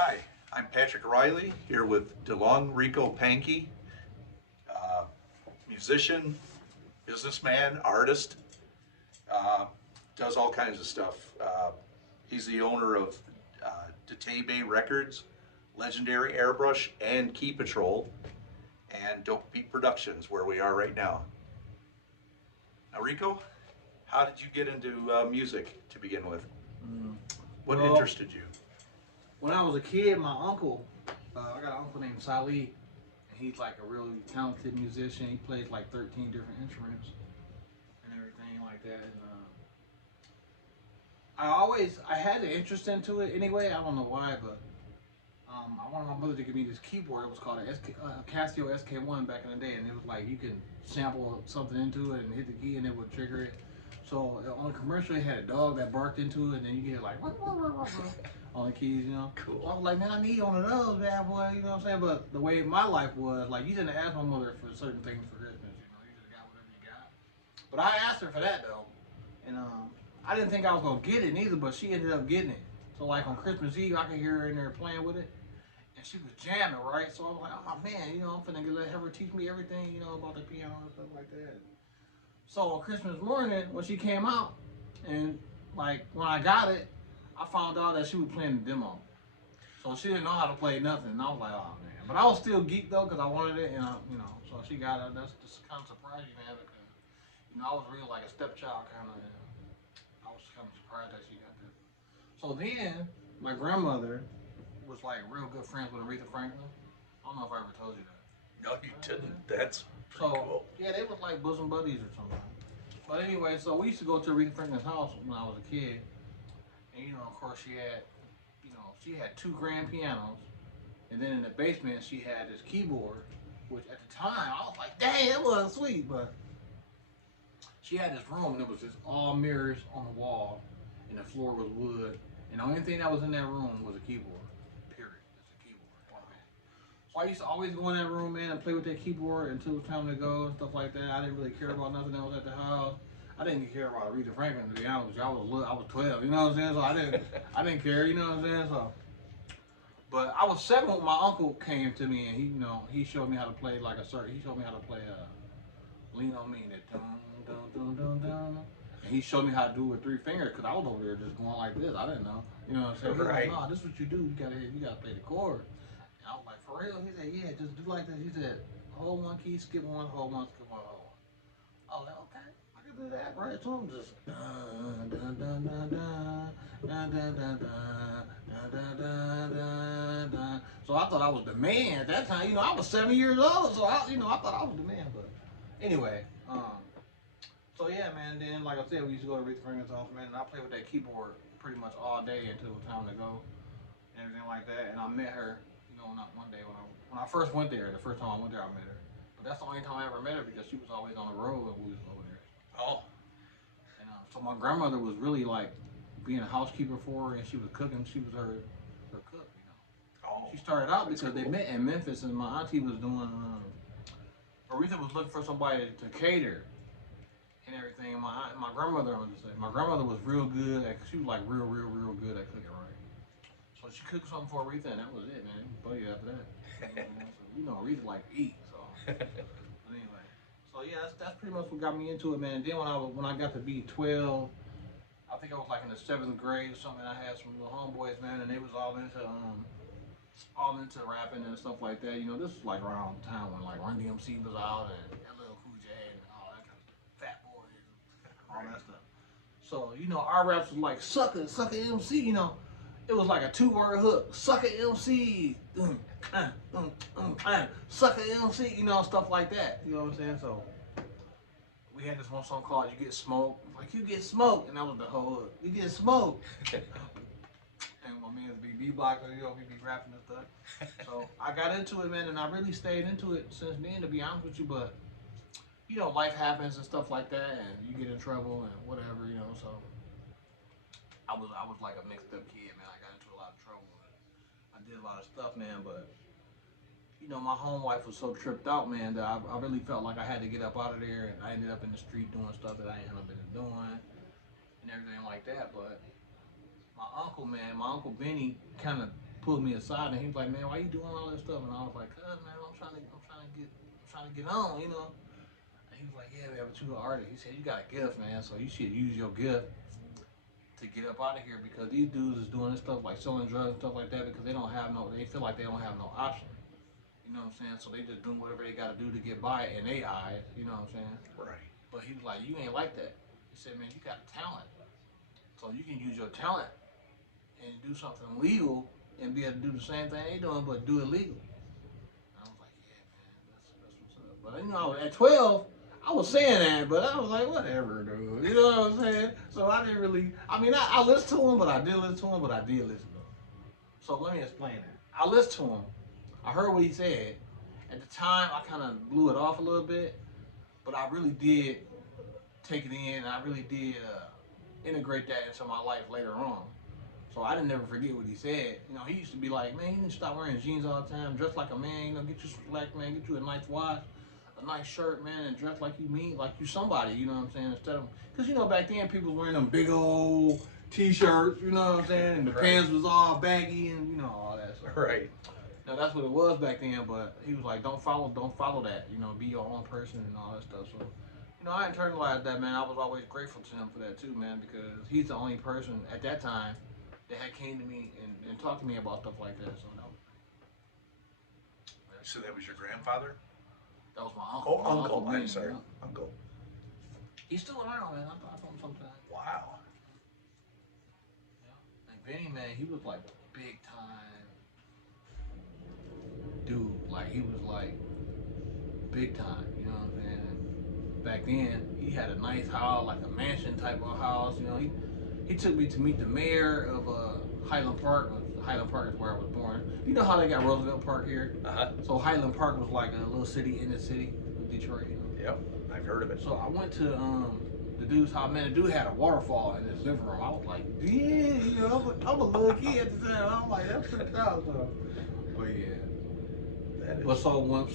Hi, I'm Patrick Reiley here with DeLong Rico Pankey, uh, musician, businessman, artist, uh, does all kinds of stuff. He's the owner of Detebe Records, Legendary Airbrush, and Key Patrol, and Dope Beat Productions, where we are right now. Now, Rico, how did you get into music to begin with? Mm. What Well, interested you? when I was a kid, my uncle, I got an uncle named Salih, and he's like a really talented musician. He plays like 13 different instruments and everything like that. And I had an interest into it anyway. I don't know why, but I wanted my mother to give me this keyboard. It was called a Casio SK1 back in the day, and it was like you can sample something into it and hit the key, and it would trigger it. So on the commercial, it had a dog that barked into it, and then you get like on the keys, you know. So I Cool. was like, man, I need one of those, bad boy, you know what I'm saying? But the way my life was, like, you didn't ask my mother for certain things for Christmas, you know. You just got whatever you got. But I asked her for that though, and I didn't think I was gonna get it neither, but she ended up getting it. So like on Christmas Eve, I could hear her in there playing with it, and she was jamming, right? So I was like, oh man, you know, I'm finna let her teach me everything, you know, about the piano and stuff like that. So on Christmas morning, when she came out, and like when I got it, I found out that she was playing the demo. So she didn't know how to play nothing, and I was like, oh man. But I was still geeked though, cause I wanted it, and you know, so she got it. That's just kind of surprising, man, because you know I was real like a stepchild kind of. I was kind of surprised that she got that. So then my grandmother was like real good friends with Aretha Franklin. I don't know if I ever told you that. No, you didn't. That's pretty So cool. yeah, they was like bosom buddies or something. But anyway, so we used to go to Aretha Franklin's house when I was a kid, and you know, of course, she had two grand pianos, and then in the basement she had this keyboard, which at the time I was like, dang, that was sweet. But she had this room, and it was just all mirrors on the wall, and the floor was wood, and the only thing that was in that room was a keyboard. Period. Just a keyboard. So I used to always go in that room, man, and play with that keyboard until it was time to go and stuff like that. I didn't really care about nothing else at the house. I didn't even care about Aretha Franklin, to be honest with you. I was 12, you know what I'm saying? So I didn't care, you know what I'm saying? So, but I was 7 when my uncle came to me, and he showed me how to play like a certain. He showed me how to play "Lean on Me" and that dun dun dun dun dun. And he showed me how to do it with 3 fingers, because I was over there just going like this. I didn't know, you know what I'm saying? He was like, Right. "No, this is what you do. You gotta play the chord." I was like, for real? He said, yeah, just do like this. He said, hold one key, skip one, hold one, skip one, hold one. I was like, okay, I can do that, right? So I'm just dun dun dun dun dun dun dun dun dun dun dun dun dun. So I thought I was the man at that time. You know, I was 7 years old, so I thought I was the man. But anyway, so yeah, man. Then like I said, we used to go to Aretha Franklin's house, man, and I played with that keyboard pretty much all day until it was time to go and everything like that. And I met her, not one day when I first went there. The first time I went there, I met her. But that's the only time I ever met her because she was always on the road and we was over there. Oh, And so my grandmother was really like being a housekeeper for her, and she was cooking. She was her cook. oh, She started out that's because they cool. met in Memphis, and my auntie was doing. Aretha was looking for somebody to cater and everything. And my grandmother, I was just say, my grandmother was real good at. She was like real good at cooking, right? So she cooked something for Aretha, and that was it, man. Buddy after that. You know what I'm saying? So, Aretha like to eat, so. But anyway, so yeah, that's pretty much what got me into it, man. And then when I got to be 12, I think I was like in the 7th grade or something. I had some little homeboys, man, and they was all into rapping and stuff like that. This was like around the time when like Run DMC was out and LL Cool J and all that kind of stuff, Fat Boys, and all that Right. stuff. So our raps was like sucker MC. It was like a 2 word hook, sucker MC, sucker MC. Stuff like that. You know what I'm saying? So we had this one song called "You Get Smoked." Like you get smoked, and that was the whole hook. You get smoked. And my man's be beatboxing, he be rapping and stuff. So I got into it, man, and I really stayed into it since then, to be honest with you. But life happens and stuff like that, and you get in trouble and whatever, So I was like a mixed up kid, man. I got into a lot of trouble. I did a lot of stuff, man. But my home life was so tripped out, man, that I really felt like I had to get up out of there, and I ended up in the street doing stuff that I ain't been doing and everything like that. But my uncle Benny kind of pulled me aside and he was like, man, why you doing all this stuff? And I was like, cuz man, I'm trying to get on, you know. And he was like, yeah, man, but you an artist. He said, you got a gift, man, so you should use your gift to get up out of here because these dudes is doing this stuff like selling drugs and stuff like that because they feel like they don't have no option. You know what I'm saying? So they just doing whatever they got to do to get by in their eyes. You know what I'm saying? Right. But he was like, you ain't like that. He said, man, you got talent, so you can use your talent and do something legal and be able to do the same thing they doing, but do it legal. And I was like, yeah, man, that's what's up. But you know, at 12, I was saying that, but I was like, whatever, dude. You know what I'm saying? So I didn't really. I mean, I listened to him, but I did listen to him, but I did listen to him. So let me explain that. I listened to him. I heard what he said. At the time, I kind of blew it off a little bit, but I really did take it in, and I really did integrate that into my life later on. So I didn't never forget what he said. You know, he used to be like, man, you need to stop wearing jeans all the time, dress like a man, you know, get you some slack, man, get you a nice watch, a nice shirt, man, and dress like you mean, like you somebody, you know what I'm saying? Instead of, because, you know, back then people was wearing them big old t-shirts, you know what I'm saying? And the pants was all baggy and, you know, all that stuff. Right. Now that's what it was back then, but he was like, don't follow that, you know, be your own person and all that stuff. So, you know, I internalized that, man. I was always grateful to him for that too, man, because he's the only person at that time that had came to me and talked to me about stuff like that. So So that was your grandfather? that was my uncle. Oh, My uncle. I'm man, sorry. you know. Uncle. He's still around, man. I talk to him sometimes. Wow. Yeah. And Vinny, man, he was like big time dude. Like he was like big time. You know what I'm saying? Back then, he had a nice house, like a mansion type of house. You know, he took me to meet the mayor of Highland Park. Highland Park is where I was born. You know how they got Roosevelt Park here? Uh-huh. So Highland Park was like a little city in the city of Detroit. You know? Yep. I've heard of it. So I went to the dude's house. Man, the dude had a waterfall in his living room. I was like, yeah, you know, I'm a little kid at the time. I'm like, that's pretty awesome. But yeah. But so when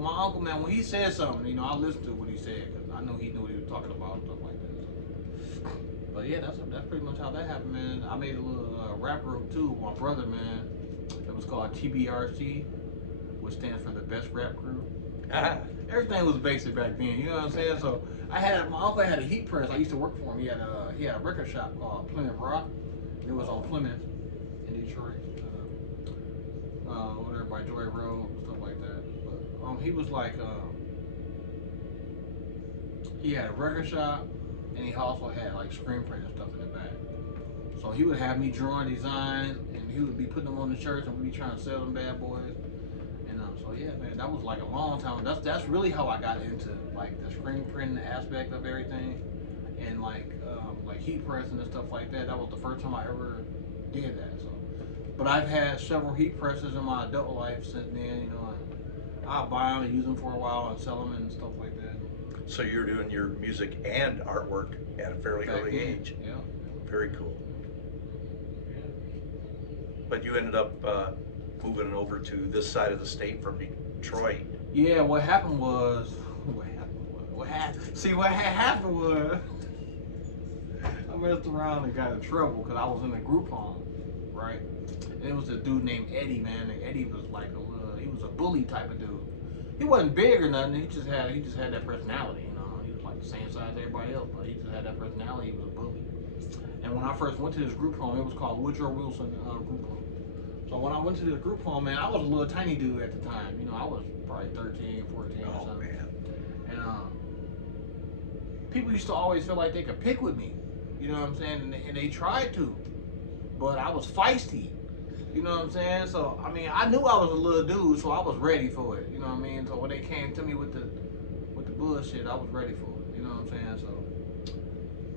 my uncle, man, when he said something, you know, I listened to what he said because I know he knew what he was talking about and stuff like that. So. But yeah, that's pretty much how that happened, man. I made a little rap group too with my brother, man. It was called TBRC, which stands for the Best Rap Crew. Everything was basic back then, you know what I'm saying? So my uncle had a heat press. I used to work for him. He had a record shop called Plymouth Rock. It was on Plymouth in Detroit. Over there by Joy Road and stuff like that. But he was like, he had a record shop, and he also had like screen print and stuff in the back. So he would have me drawing designs, and he would be putting them on the shirts, and we'd be trying to sell them bad boys. And so yeah, man, that was like a long time. That's really how I got into like the screen printing aspect of everything, and like heat pressing and stuff like that. That was the first time I ever did that. So. But I've had several heat presses in my adult life since then, you know. I'll buy them and use them for a while and sell them and stuff like that. So you're doing your music and artwork at a fairly early age. Yeah. Very cool. Yeah. But you ended up moving over to this side of the state from Detroit. Yeah, what happened was, what had happened was, I messed around and got in trouble because I was in a group home, right? And it was a dude named Eddie, man. And Eddie was like he was a bully type of dude. He wasn't big or nothing. He just had that personality, you know. He was like the same size as everybody else, but he just had that personality. He was a bully. And when I first went to this group home, it was called Woodrow Wilson Group Home. So when I went to this group home, man, I was a little tiny dude at the time. You know, I was probably 13, 14 or something. Man. And people used to always feel like they could pick with me. You know what I'm saying? And they tried to. But I was feisty. You know what I'm saying? So, I mean, I knew I was a little dude, so I was ready for it. You know what I mean? So when they came to me with the bullshit, I was ready for it. You know what I'm saying? So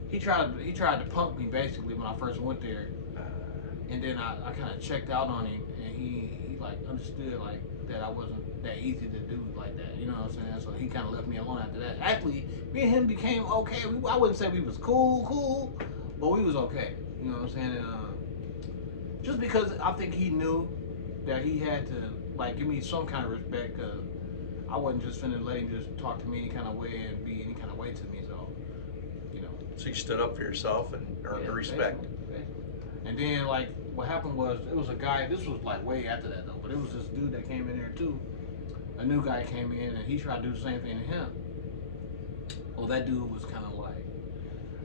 he tried to punk me basically when I first went there. And then I kind of checked out on him, and he like understood like that I wasn't that easy to do like that. You know what I'm saying? So he kind of left me alone after that. Actually, me and him became okay. I wouldn't say we was cool, but we was okay. You know what I'm saying? And, just because I think he knew that he had to like give me some kind of respect, because I wasn't just finna let him just talk to me any kind of way and be any kind of way to me. So, you know. So you stood up for yourself and earned the respect. Basically. And then like what happened was it was a guy. This was like way after that though, but it was this dude that came in there too. A new guy came in and he tried to do the same thing to him. Well, that dude was kind of like,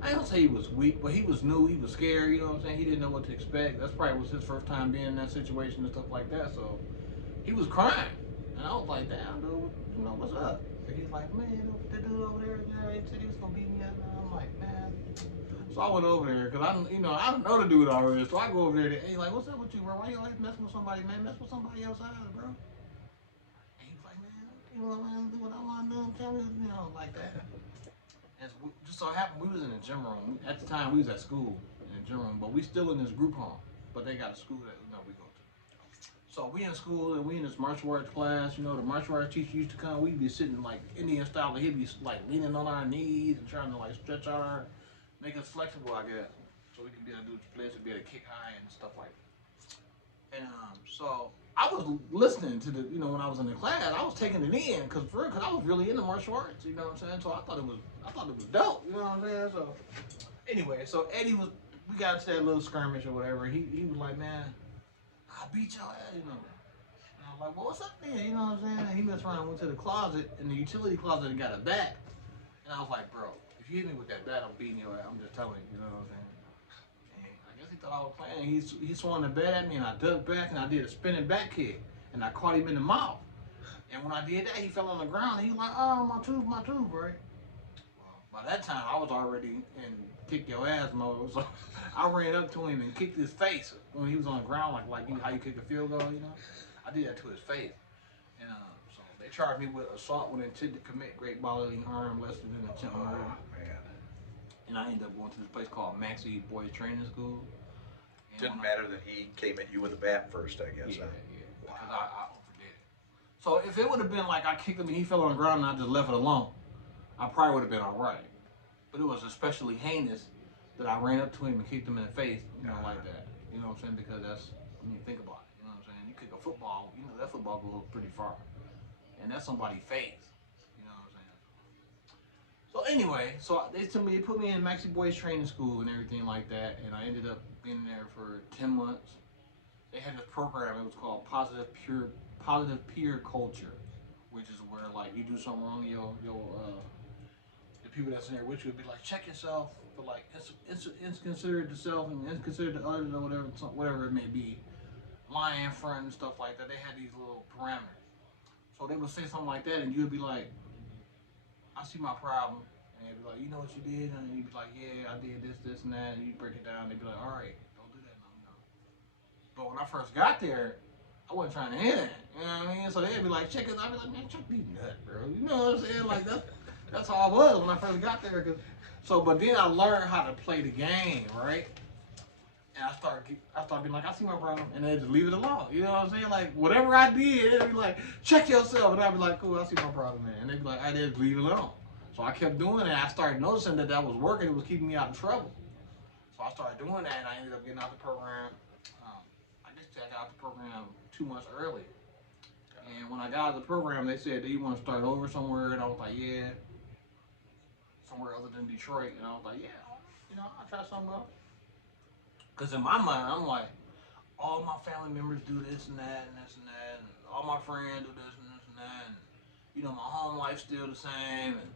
I don't say he was weak, but he was new. He was scared. You know what I'm saying? He didn't know what to expect. That's probably was his first time being in that situation and stuff like that. So he was crying, and I was like, "Damn, dude, you know what's up?" And he's like, "Man, that dude over there, you know, he said he was gonna beat me up." And I'm like, "Man." So I went over there because I don't know the dude already. So I go over there. And he's like, "What's up with you, bro? Why you always messing with somebody, man? Mess with somebody outside, bro." And he's like, "Man, you know, man, do what I want to do. Tell me, you know, like that." And just so happened we was in the gym room at the time. We was at school in the gym room, but we still in this group home. But they got a school that we go to. So we in school and we in this martial arts class. You know, the martial arts teacher used to come. We'd be sitting like Indian style, and he'd be like leaning on our knees and trying to like stretch out our, make us flexible, I guess, so we can be able to do splits and be able to kick high and stuff like that. And so I was listening to the, you know, when I was in the class, I was taking it in because I was really into martial arts. You know what I'm saying? So I thought it was dope. You know what I'm saying? So anyway, so Eddie was, we got into that little skirmish or whatever. He was like, "Man, I'll beat your ass," you know. And I was like, "Well, what's up then?" You know what I'm saying? And he messed around and went to the closet, in the utility closet, and got a bat. And I was like, "Bro, if you hit me with that bat, I'm beating your ass. I'm just telling you." You know what I'm saying? And I guess he thought I was playing. He swung the bat at me, and I ducked back, and I did a spinning back kick, and I caught him in the mouth. And when I did that, he fell on the ground. And he was like, "Oh, my tooth, right?" Well, by that time, I was already in kick your ass mode. So I ran up to him and kicked his face when he was on the ground, how you kick a field goal, you know. I did that to his face, and so they charged me with assault with intent to commit great bodily harm, less than an attempt murder. Man. And I ended up going to this place called Maxie Boys Training School. And Didn't matter that he came at you with a bat first, I guess. Yeah, Huh? yeah, because I overdid it. So if it would have been like I kicked him and he fell on the ground and I just left it alone, I probably would have been all right. But it was especially heinous that I ran up to him and kicked him in the face, you know, like that. You know what I'm saying? Because that's when you think about it. You know what I'm saying? You kick a football, you know that football goes pretty far, and that's somebody's face. You know what I'm saying? So anyway, so they put me in Maxi Boys Training School and everything like that, and I ended up being there for 10 months. They had this program. It was called Positive Peer Culture, which is where like you do something wrong, the people that's in there with you would be like, check yourself for like inconsiderate to self and inconsiderate to others or whatever it may be, lying, front and stuff like that. They had these little parameters. So they would say something like that, and you'd be like, "I see my problem," and they'd be like, "You know what you did?" And you'd be like, "Yeah, I did this, this, and that." And you break it down. They'd be like, "All right, don't do that no more." But when I first got there, I wasn't trying to hear that. You know what I mean? So they'd be like, check it. I'd be like, "Man, check these nuts, bro." You know what I'm saying? Like that's how I was when I first got there. But then I learned how to play the game, right? And I started being like, "I see my problem," and they just leave it alone. You know what I'm saying? Like whatever I did, they'd be like, "Check yourself," and I'd be like, "Cool, I see my problem, man." And they'd be like, "I did leave it alone." So I kept doing it. I started noticing that was working. It was keeping me out of trouble. So I started doing that, and I ended up getting out the program. Um, I guess I got out the program 2 months early. And when I got out of the program, they said, "Do you want to start over somewhere?" And I was like, "Yeah, somewhere other than Detroit." And I was like, "Yeah, I'll try something else." Because in my mind, I'm like, all my family members do this and that and this and that, and all my friends do this and this and that, and my home life's still the same, and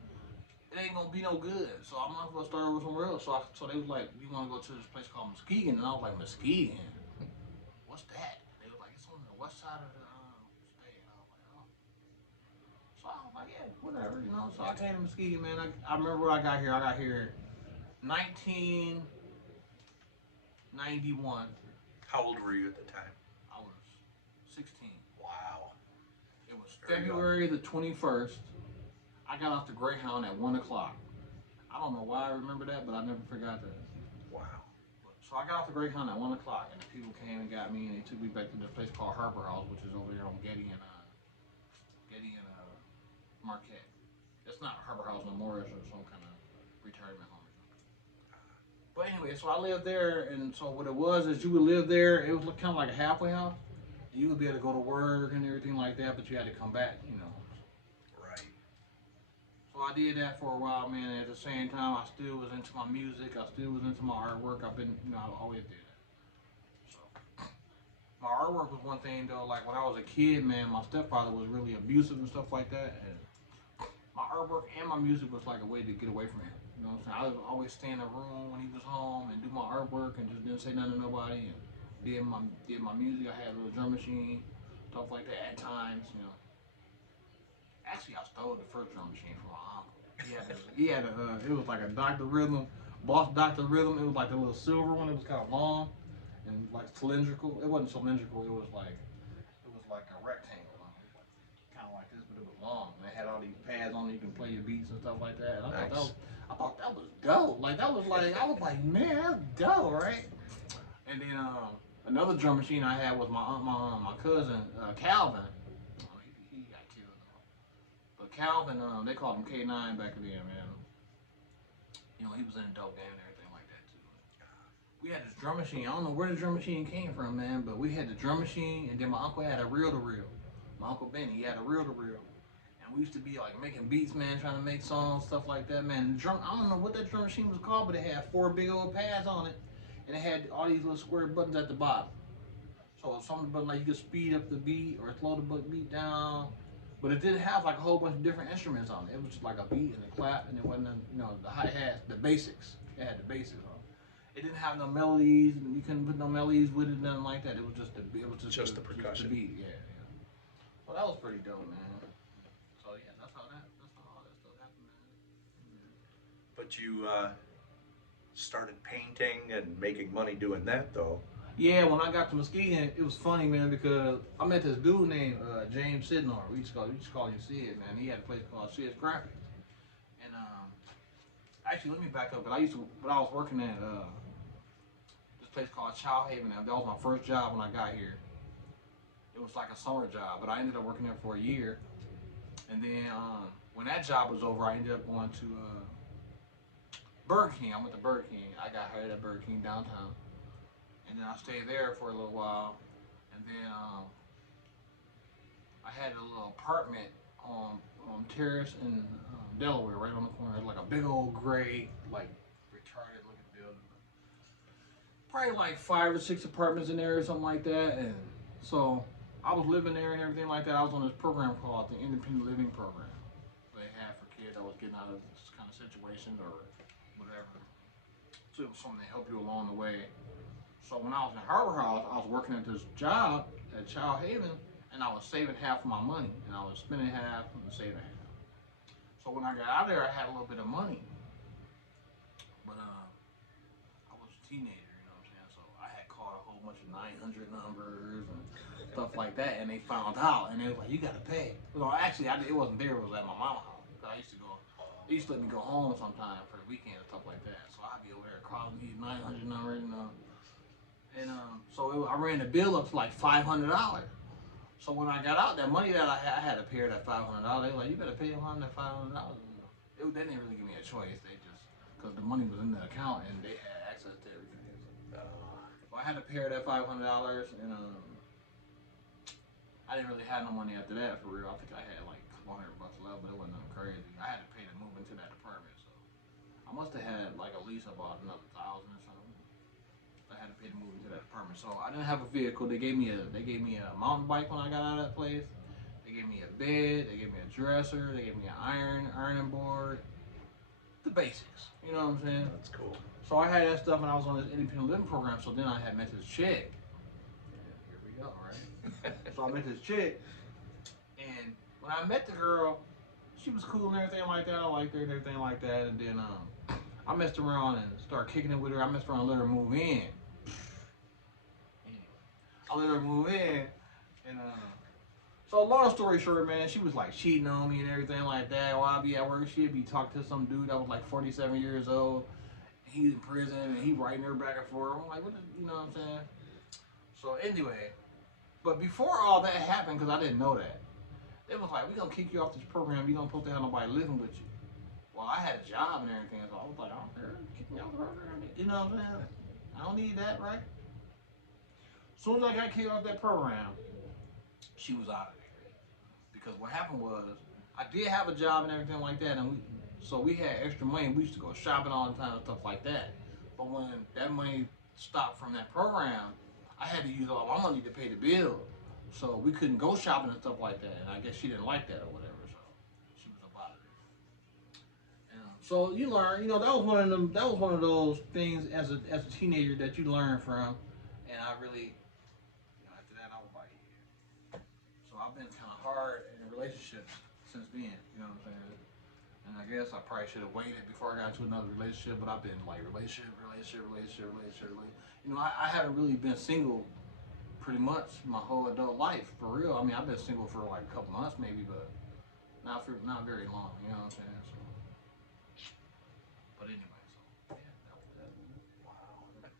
it ain't gonna be no good. So I might as well start over somewhere else. So they was like, "You want to go to this place called Muskegon?" And I was like, "Muskegon? What's that?" They was like, "It's on the west side of the state." And I was like, "Oh." So I was like, "Yeah, whatever." So I came to Muskegon, man. I remember when I got here. I got here 1991. How old were you at the time? I was 16. Wow. It was Very young. February the 21st. I got off the Greyhound at 1 o'clock. I don't know why I remember that, but I never forgot that. Wow. So I got off the Greyhound at 1 o'clock, and the people came and got me, and they took me back to this place called Harbor House, which is over there on Getty and Marquette. It's not Harbor House no more. It's some kind of retirement home or something. But anyway, so I lived there, and so what it was is you would live there. It was kind of like a halfway house. You would be able to go to work and everything like that, but you had to come back. Right. So I did that for a while, man. And at the same time, I still was into my music. I still was into my artwork. I always did that. So artwork was one thing though. Like when I was a kid, man, my stepfather was really abusive and stuff like that, and my artwork and my music was like a way to get away from him. You know what I'm saying? I would always stay in the room when he was home and do my artwork and just didn't say nothing to nobody. And did my music. I had a little drum machine, stuff like that at times. You know. Actually, I stole the first drum machine from my uncle. He had a it was like a Dr. Rhythm, Boss Dr. Rhythm. It was like a little silver one. It was kind of long and like cylindrical. It wasn't cylindrical. It was like a rectangle. Kind of like this, but it was long. And it had all these pads on it. You can play your beats and stuff like that. And Nice. I thought that was dope. Like that was like I was like, man, that's dope, right? And then another drum machine I had was my cousin Calvin. He got killed though. But Calvin, they called him K9 back then, man. You know, he was in a dope band and everything like that too. We had this drum machine. I don't know where the drum machine came from, man, but we had the drum machine, and then my uncle had a reel-to-reel. My uncle Benny, he had a reel-to-reel. And we used to be like making beats, man, trying to make songs, stuff like that, man. The drum, I don't know what that drum machine was called, but it had 4 big old pads on it, and it had all these little square buttons at the bottom. So some button like you could speed up the beat or slow the beat down, but it didn't have like a whole bunch of different instruments on it. It was just like a beat and a clap, and it wasn't the hi hats, the basics. It had the basics on it. It didn't have no melodies, and you couldn't put no melodies with it, nothing like that. It was just The percussion. the beat, yeah. So that was pretty dope, man. So yeah, that's how all that stuff happened, man. But you started painting and making money doing that, though. Yeah, when I got to Muskegon, it was funny, man, because I met this dude named James Sidnor. We used to call him Sid, man. He had a place called Sid's Graphics. And actually, let me back up. But when I was working at this place called Child Haven. That was my first job when I got here. It was like a summer job, but I ended up working there for a year. And then when that job was over, I ended up going to Burger King. I went to Burger King. I got hired at Burger King downtown. And then I stayed there for a little while. And then I had a little apartment on Terrace in Delaware, right on the corner. Like a big old gray, like retarded looking building. Probably like 5 or 6 apartments in there or something like that. And so I was living there and everything like that. I was on this program called the Independent Living Program. They had for kids that was getting out of this kind of situation or whatever. So it was something to help you along the way. So when I was in Harbor House, I was working at this job at Child Haven, and I was saving half of my money, and I was spending half and saving half. So when I got out of there, I had a little bit of money, but I was a teenager, you know what I'm saying? So I had called a whole bunch of 900 numbers and stuff like that, and they found out, and they was like, "You gotta pay." Well, actually, it wasn't there; it was at my mama's house. I used to go. They used to let me go home sometime for the weekend and stuff like that. So I'd be over there calling these 900 numbers, and so I ran the bill up to like $500. So when I got out, that money that I had to pay her that $500. They were like, "You better pay him that $500." They didn't really give me a choice. They just because the money was in the account and they had access to everything. So I had to pay her that $500, and I didn't really have no money after that for real. I think I had like $100 left, but it wasn't nothing crazy. I had to pay to move into that apartment, so I must have had like at least about another 1,000 or something. I had to pay to move into that apartment. So I didn't have a vehicle. They gave me a mountain bike when I got out of that place. They gave me a bed. They gave me a dresser. They gave me an ironing board. The basics. You know what I'm saying? That's cool. So I had that stuff when I was on this independent living program. So then I had met this chick. And here we go, right? So I met this chick, and when I met the girl, she was cool and everything like that. I liked her and everything like that. And then I messed around and started kicking it with her. I messed around and let her move in. I let her move in, and so long story short, man, she was like cheating on me and everything like that. While I'd be at work, she'd be talking to some dude that was like 47 years old. He's in prison and he writing her back and forth. I'm like, you know what I'm saying? So anyway, but before all that happened, because I didn't know that, they was like, "We gonna kick you off this program. You don't supposed to have nobody living with you." Well, I had a job and everything, so I was like, "I don't care. Kick me off the program." You know what I'm saying? I don't need that, right? As soon as I got kicked off that program, she was out of there. Because what happened was, I did have a job and everything like that, and we had extra money. We used to go shopping all the time and stuff like that. But when that money stopped from that program, I had to use all my money to pay the bill, so we couldn't go shopping and stuff like that. And I guess she didn't like that or whatever, so she was about it. So you learn, that was one of them. That was one of those things as a teenager that you learn from, and I really, after that I was like, yeah. So I've been kind of hard in relationships since then. You know what I'm saying? And I guess I probably should have waited before I got into another relationship, but I've been like relationship. I haven't really been single pretty much my whole adult life for real. I mean, I've been single for like a couple months maybe, but not very long. You know what I'm saying? So, but anyway, so yeah, that was that.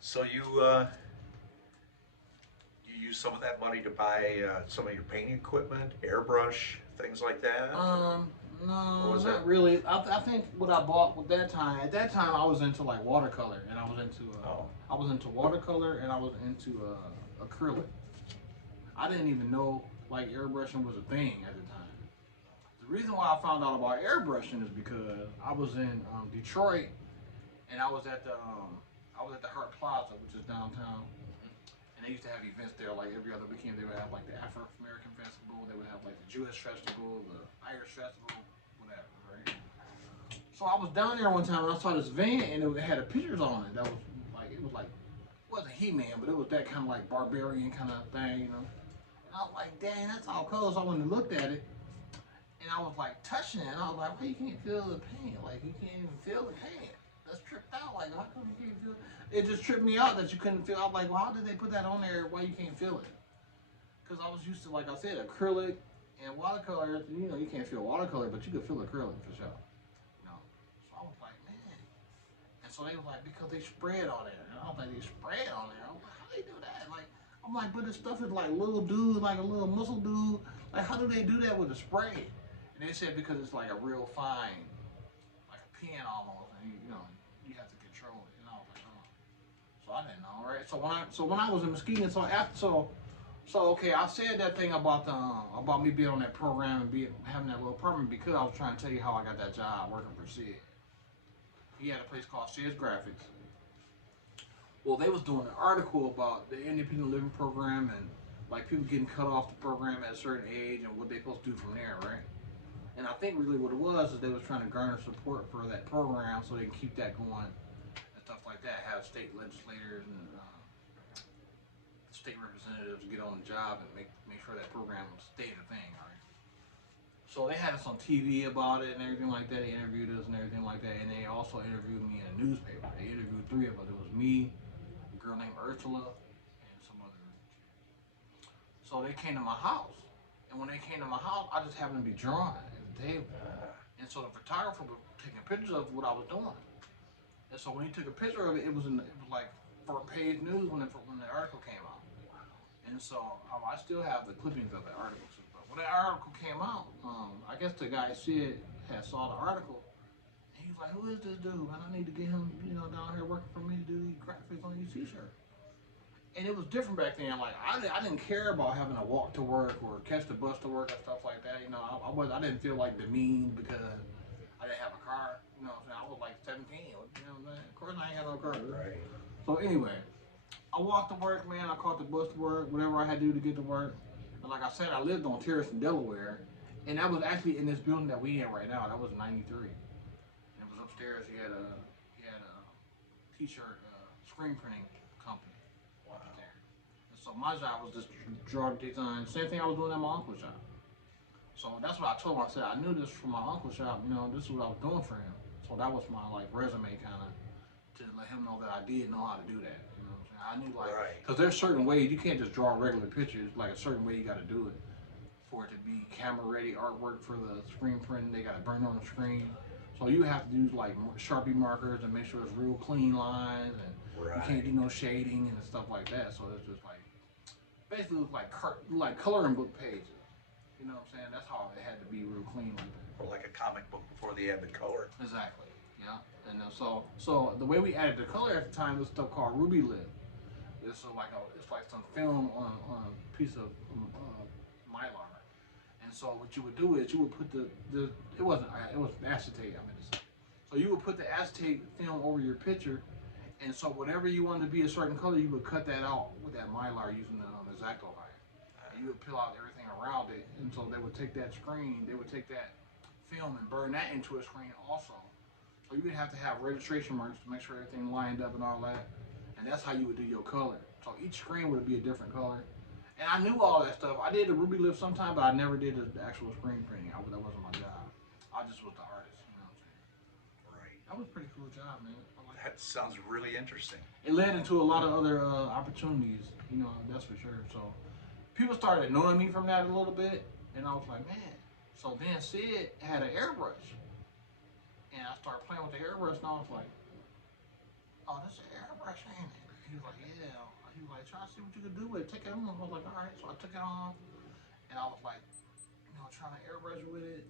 So you use some of that money to buy some of your painting equipment, airbrush, things like that? No, was not that? really. I think what I bought at that time I was into like watercolor, and I was into watercolor, and I was into acrylic. I didn't even know like airbrushing was a thing at the time. The reason why I found out about airbrushing is because I was in Detroit, and I was at the Hart Plaza, which is downtown, and they used to have events there like every other weekend. They would have like the Afro American Festival, they would have like the Jewish Festival, the Irish Festival, whatever, right? So I was down there one time and I saw this van and it had a pictures on it that was it wasn't He-Man, but it was that kind of like barbarian kind of thing. And I was like, dang, that's all cool. So I went and looked at it and I was like touching it and I was like, well, you can't feel the paint. Like you can't even feel the paint. That's tripped out. Like how come you can't feel it? It just tripped me out that you couldn't feel. I was like, well, how did they put that on there? Why you can't feel it? Because I was used to, like I said, acrylic and watercolor. You can't feel watercolor, but you could feel acrylic for sure. So I was like, man. And so they was like, because they spray it on there. And I was like, they spray it on there. I was like, how they do that? Like, I'm like, but this stuff is like little dude, like a little muscle dude. Like, how do they do that with a spray? And they said because it's like a real fine, like a pen almost, and you have to control it. And I was like, oh. So I didn't know, right? So when I was in Muskegon, so okay, I said that thing about me being on that program and having that little apartment because I was trying to tell you how I got that job working for Sid. He had a place called Sid's Graphics. Well, they was doing an article about the independent living program and like people getting cut off the program at a certain age and what they supposed to do from there, right? And I think really what it was is they was trying to garner support for that program so they can keep that going and stuff like that. Have state legislators and state representatives get on the job and make sure that program stayed a thing, right? So they had us on TV about it and everything like that. They interviewed us and everything like that, and they also interviewed me in a newspaper. They interviewed three of us. It was me, a girl named Ursula, and some other. So they came to my house, and when they came to my house, I just happened to be drawing at the table, and so the photographer was taking pictures of what I was doing. And so when he took a picture of it, it was like front page news when the article came out. And so I still have the clippings of the article. But when that article came out, I guess the guy Sid had saw the article, and he was like, "Who is this dude? Man, I need to get him, down here working for me to do these graphics on these t-shirts." And it was different back then. Like I didn't care about having to walk to work or catch the bus to work and stuff like that. I didn't feel like demeaned because I didn't have a car. I was like 17. Of course I ain't got no car. Right. So anyway, I walked to work, man. I caught the bus to work, whatever I had to do to get to work. And like I said, I lived on Terrace in Delaware, and that was actually in this building that we in right now. That was '93. And it was upstairs. He had a t-shirt screen printing company. Wow. There. And so my job was just draw design. Same thing I was doing at my uncle's shop. So that's what I told him. I said I knew this from my uncle's shop. This is what I was doing for him. So that was my like resume kind of to let him know that I did know how to do that. You know what I'm saying? I knew because there's certain ways you can't just draw regular pictures. Like a certain way you got to do it for it to be camera ready artwork for the screen printing. They got to burn on the screen. So you have to use like Sharpie markers and make sure it's real clean lines and you can't do no shading and stuff like that. So it's just like basically like coloring book pages. You know what I'm saying? That's how it had to be real clean like that. Or like a comic book before they had the color. Exactly. Yeah. And so the way we added the color at the time was stuff called Ruby Lip. It's like some film on a piece of mylar. And so what you would do is you would put it was acetate. I mean, So you would put the acetate film over your picture, and so whatever you wanted to be a certain color, you would cut that out with that mylar using the X-Acto line. And you would peel out everything around it, and so they would take that screen, they would take that film and burn that into a screen also. So you would have to have registration marks to make sure everything lined up and all that. And that's how you would do your color. So each screen would be a different color. And I knew all that stuff. I did the Ruby lift sometime, but I never did the actual screen printing. That wasn't my job. I just was the artist, you know what I'm saying? Right. That was a pretty cool job, man. That sounds really interesting. It led into a lot of other opportunities, you know, that's for sure. So people started knowing me from that a little bit, and I was like, man. So then Sid had an airbrush, and I started playing with the airbrush, and I was like, oh, this is an airbrush, ain't it? He was like, yeah. He was like, try to see what you could do with it. Take it on. I was like, all right. So I took it on, and I was like, you know, trying to airbrush with it.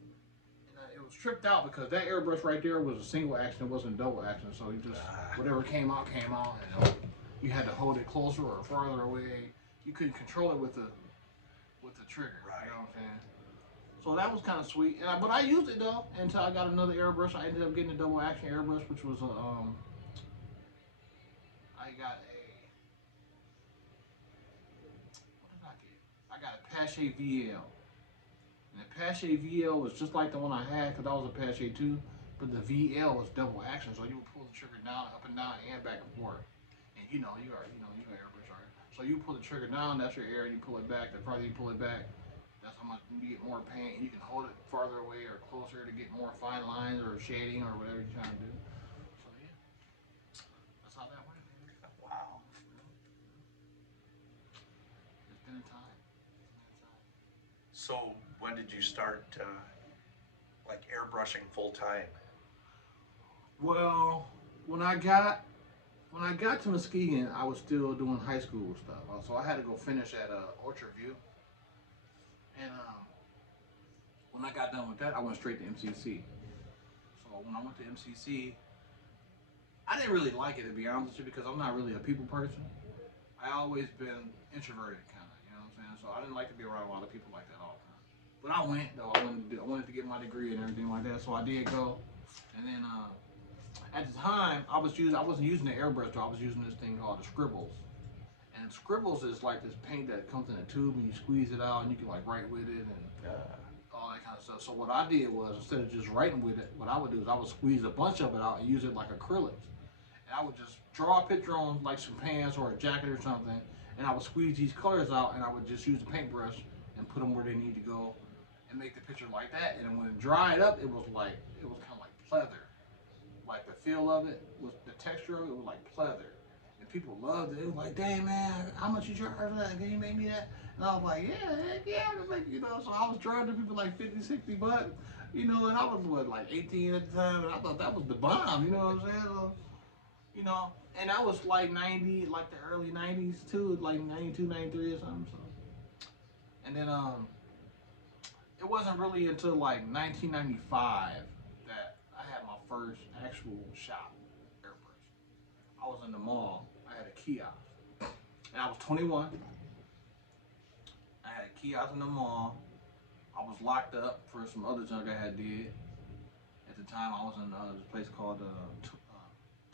It was tripped out because that airbrush right there was a single action, it wasn't double action. So you just whatever came out, and you had to hold it closer or farther away. You couldn't control it with the trigger. Right. You know what I'm saying? So that was kind of sweet. But I used it though until I got another airbrush. I ended up getting a double action airbrush, which was I got a what did I get? I got a Pache VL. And the Pache VL was just like the one I had because I was a Pache too, but the VL was double action, so you would pull the trigger down, up and down, and back and forth. And you know airbrush, right? So you pull the trigger down, that's your air, and you pull it back. The farther you pull it back, that's how much you get more paint. And you can hold it farther away or closer to get more fine lines or shading or whatever you're trying to do. So yeah, that's how that went. Wow. It's been a time. So when did you start like airbrushing full time? Well, when I got to Muskegon, I was still doing high school stuff. So I had to go finish at Orchard View. And when I got done with that, I went straight to MCC. So when I went to MCC, I didn't really like it, to be honest with you, because I'm not really a people person. I always been introverted, kind of, you know what I'm saying? So I didn't like to be around a lot of people like that all the time. But I went, though. I wanted to get my degree and everything like that, so I did go. And then at the time, I wasn't using the airbrush, though. I was using this thing called the Scribbles. And Scribbles is like this paint that comes in a tube, and you squeeze it out, and you can like write with it and all that kind of stuff. So what I did was, instead of just writing with it, what I would do is I would squeeze a bunch of it out and use it like acrylics. And I would just draw a picture on like some pants or a jacket or something, and I would squeeze these colors out, and I would just use the paintbrush and put them where they need to go, and make the picture like that. And when it dried up, it was kind of like pleather. Like the feel of it was the texture of it was like pleather, and people loved it. It was like, dang man, how much you charge for that? Can you make me that? And I was like, yeah, heck yeah, I can make it, you know. So I was charging people like 50, 60 bucks, you know, and I was what, like 18 at the time, and I thought that was the bomb, you know what I'm saying? So, you know, and that was like 90, like the early 90s too, like 92, 93 or something. So, and then it wasn't really until like 1995 that I had my first actual shop airbrush. I was in the mall. I had a kiosk, and I was 21. I had a kiosk in the mall. I was locked up for some other junk I had did. At the time, I was in this place called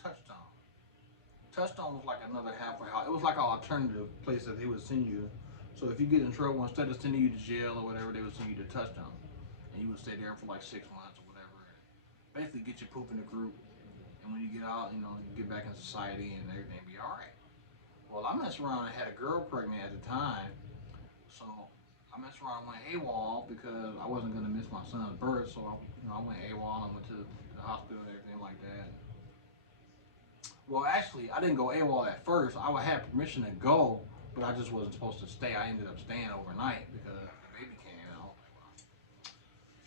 Touchstone. Touchstone was like another halfway house. It was like an alternative place that they would send you. So if you get in trouble, instead of sending you to jail or whatever, they would send you to Touchstone. And you would stay there for like 6 months or whatever. And basically get your poop in the group. And when you get out, you know, you get back in society and everything be all right. Well, I messed around and had a girl pregnant at the time. So I messed around and went AWOL because I wasn't going to miss my son's birth. So I went AWOL and went to the hospital and everything like that. Well, actually, I didn't go AWOL at first. I had permission to go, but I just wasn't supposed to stay. I ended up staying overnight because the baby came out.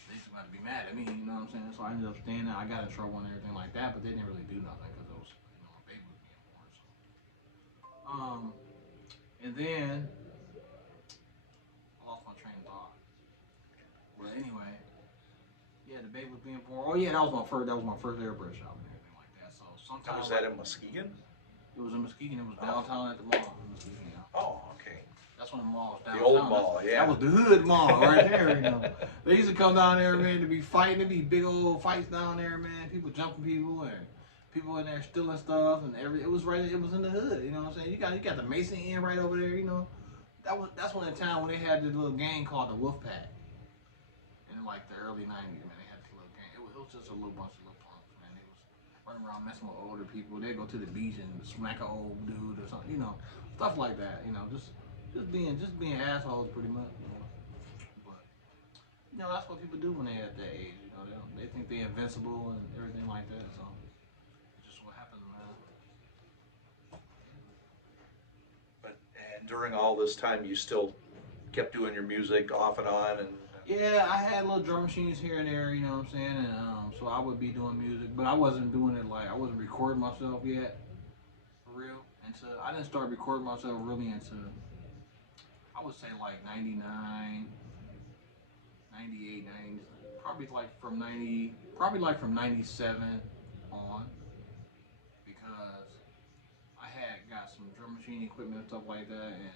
They just about to be mad at me, you know what I'm saying? So I ended up staying there. I got in trouble and everything like that, but they didn't really do nothing because it was, you know, a baby was being born. So, and then I lost my train of thought. But anyway, yeah, the baby was being born. Oh yeah, that was my first airbrush shop and everything like that. So sometimes Was that in Muskegon? it was in Muskegon. It was downtown at the mall in Muskegon. Oh, okay. That's when the mall was downtown. The old mall, yeah. That was the hood mall right there, you know. They used to come down there, man, to be fighting. There'd be big old fights down there, man. People jumping people and people in there stealing stuff and it was in the hood, you know what I'm saying? You got the Mason Inn right over there, you know. That's when the time when they had this little gang called the Wolf Pack. In like the early 90s, man, they had this little gang. It was just a little bunch of little punks, man. They was running around messing with older people. They'd go to the beach and smack an old dude or something, you know. Stuff like that, you know, just being assholes pretty much, you know. But you know, that's what people do when they at that age, you know. They think they're invincible and everything like that. So it's just what happens, man. But and during all this time, you still kept doing your music off and on, and Yeah, I had little drum machines here and there, you know what I'm saying, and so I would be doing music, but I wasn't doing it like I wasn't recording myself yet, for real. Until I didn't start recording myself really until I would say like 99, 98, 90, probably like from 97 on, because I had got some drum machine equipment and stuff like that, and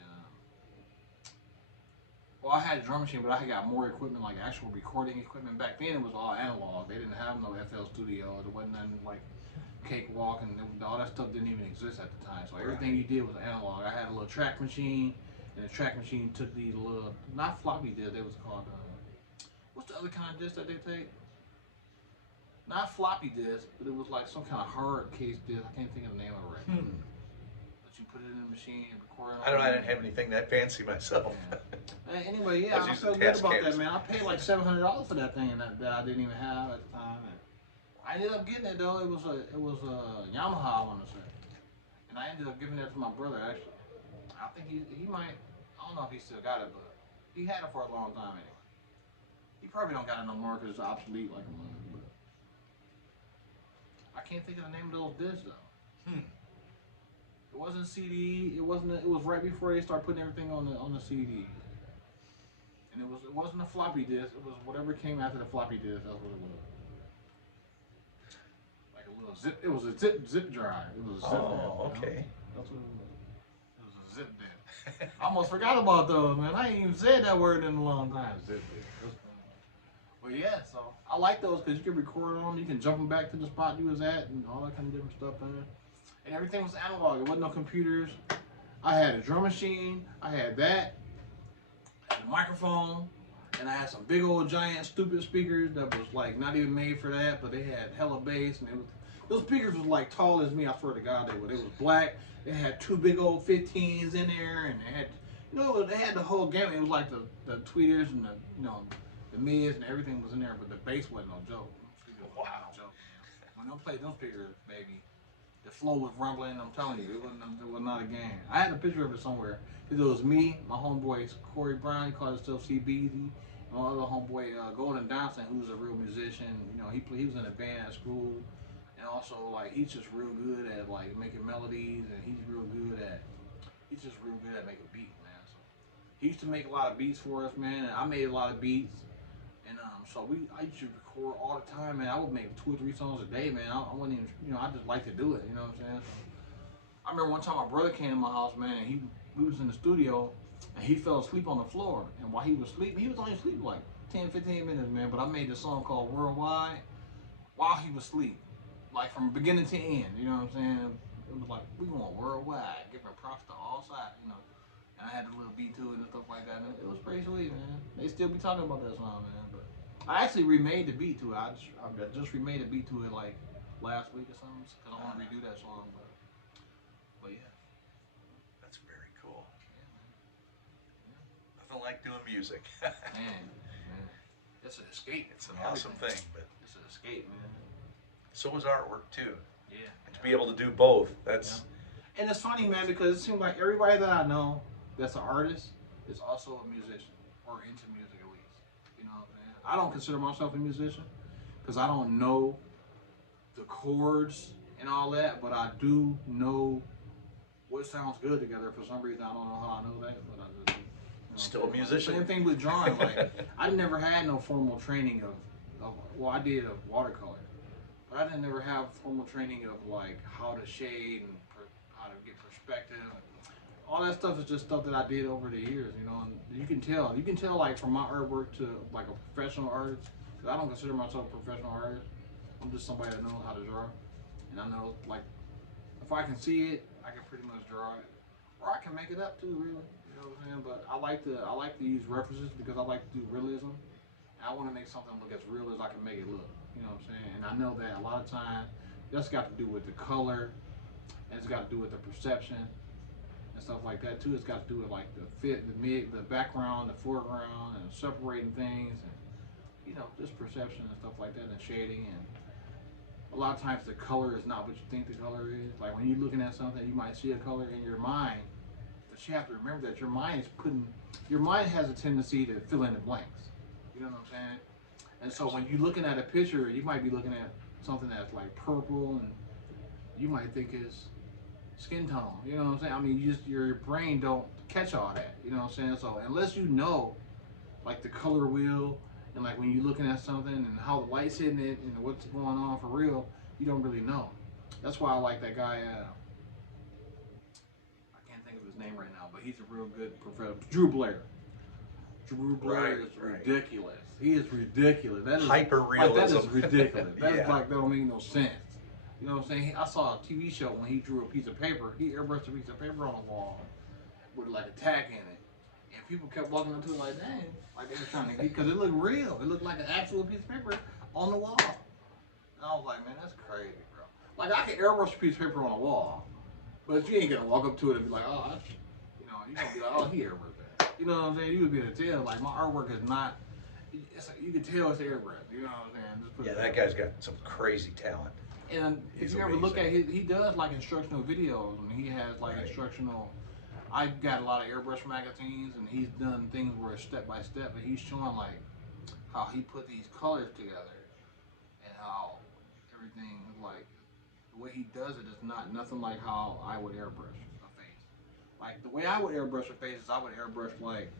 well, I had a drum machine, but I had got more equipment, like actual recording equipment. Back then, it was all analog. They didn't have no FL Studio. There wasn't nothing like Cakewalk, and all that stuff didn't even exist at the time. So everything you did was analog. I had a little track machine, and the track machine took these little, not floppy disk, they was called, what's the other kind of disc that they take? Not floppy disk, but it was like some kind of hard case disc. I can't think of the name of it right now. But you put it in the machine and record it. I don't know. I didn't have anything that fancy myself. Yeah. Anyway, yeah, I felt good about that, man. I paid like $700 for that thing that I didn't even have at the time. And I ended up getting it though. It was a Yamaha, I want to say, and I ended up giving it to my brother actually. I think he might. I don't know if he still got it, but he had it for a long time anyway. He probably don't got it no more because it's obsolete like a mother. But I can't think of the name of those discs though. It wasn't CD. It wasn't. It was right before they started putting everything on the CD. And it wasn't a floppy disk. It was whatever came after the floppy disk. That's what it was. Like a little zip. It was a zip drive. It was a zip. Oh, okay. You know? That's what it was. It was a zip disk. I almost forgot about those, man. I ain't even said that word in a long time. Zip disk. Well, yeah. So I like those because you can record them. You can jump them back to the spot you was at, and all that kind of different stuff in there. And everything was analog. There wasn't no computers. I had a drum machine. I had that. I had a microphone. And I had some big old giant stupid speakers that was like not even made for that, but they had hella bass. And those speakers was like tall as me. I swear to God they were. They was black. They had two big old 15s in there, and they had, they had the whole gamut. It was like the tweeters and the mids and everything was in there, but the bass wasn't no joke. Wow. No joke. When they played those speakers, baby. The flow was rumbling. I'm telling you, it was not a game. I had a picture of it somewhere. It was me, my homeboy Corey Brown. He called himself CBZ. And my other homeboy Golden Downson, who's a real musician. He was in a band at school, and also like he's just real good at like making melodies, and he's just real good at making beats, man. So he used to make a lot of beats for us, man. And I made a lot of beats. And so I used to record all the time, man. I would make 2 or 3 songs a day, man. I wouldn't even, I just like to do it, you know what I'm saying? So I remember one time my brother came to my house, man, and we was in the studio, and he fell asleep on the floor. And while he was sleeping, he was only asleep like 10, 15 minutes, man. But I made this song called Worldwide while he was asleep, like from beginning to end, you know what I'm saying? It was like, we going worldwide, giving props to all sides, And I had a little beat to it and stuff like that, and it was pretty sweet, man. They still be talking about that song, man. But I actually remade the beat to it. I just remade a beat to it like last week or something, because I want to redo that song. But yeah. That's very cool. Yeah, man. Yeah. Nothing like doing music. Man, it's an escape. It's an awesome thing, but it's an escape, man. So is artwork too. Yeah. And to be able to do both, that's. Yeah. And it's funny, man, because it seems like everybody that I know that's an artist is also a musician or into music at least. You know what I'm saying? I don't consider myself a musician because I don't know the chords and all that, but I do know what sounds good together. For some reason, I don't know how I know that, but I just. Still a musician. Same thing with drawing. Like I never had no formal training of I did of watercolor, but I didn't never have formal training of like how to shade and how to get perspective. all that stuff is just stuff that I did over the years, you know. And you can tell like from my artwork to like a professional artist. Cause I don't consider myself a professional artist. I'm just somebody that knows how to draw, and I know like if I can see it, I can pretty much draw it, or I can make it up too, really. You know what I'm saying? But I like to use references because I like to do realism. And I want to make something look as real as I can make it look. You know what I'm saying? And I know that a lot of times that's got to do with the color, and it's got to do with the perception and stuff like that too. It's got to do with like the fit, the background, the foreground, and separating things, and you know, just perception and stuff like that, and shading. And a lot of times the color is not what you think the color is. Like when you're looking at something, you might see a color in your mind, but you have to remember that your mind has a tendency to fill in the blanks. You know what I'm saying? And so when you're looking at a picture, you might be looking at something that's like purple, and you might think it's skin tone. You know what I'm saying? I mean, your brain don't catch all that. You know what I'm saying? So unless you know, like the color wheel, and like when you're looking at something and how the light's hitting it and what's going on for real, you don't really know. That's why I like that guy. I can't think of his name right now, but he's a real good professor. Drew Blair. Drew Blair is ridiculous. He is ridiculous. That is hyper realism. Like, that is ridiculous. That Yeah. is like that don't make no sense. You know what I'm saying? I saw a TV show when he drew a piece of paper. He airbrushed a piece of paper on the wall with like a tack in it, and people kept walking up to it like, dang, like they were trying to get, because it looked real. It looked like an actual piece of paper on the wall. And I was like, man, that's crazy, bro. Like I can airbrush a piece of paper on a wall, but you ain't gonna walk up to it and be like, oh, you know, you're gonna be like, oh, he airbrushed that. You know what I'm saying? You would be able to tell. Like my artwork is not. It's like, you can tell it's airbrush. You know what I'm saying? Just put Yeah, that guy's got some crazy talent. And if you ever look at he does like instructional videos, and he has like instructional. I got a lot of airbrush magazines, and he's done things where it's step by step, and he's showing like how he put these colors together, and how everything like the way he does it is not nothing like how I would airbrush a face. Like the way I would airbrush a face is I would airbrush like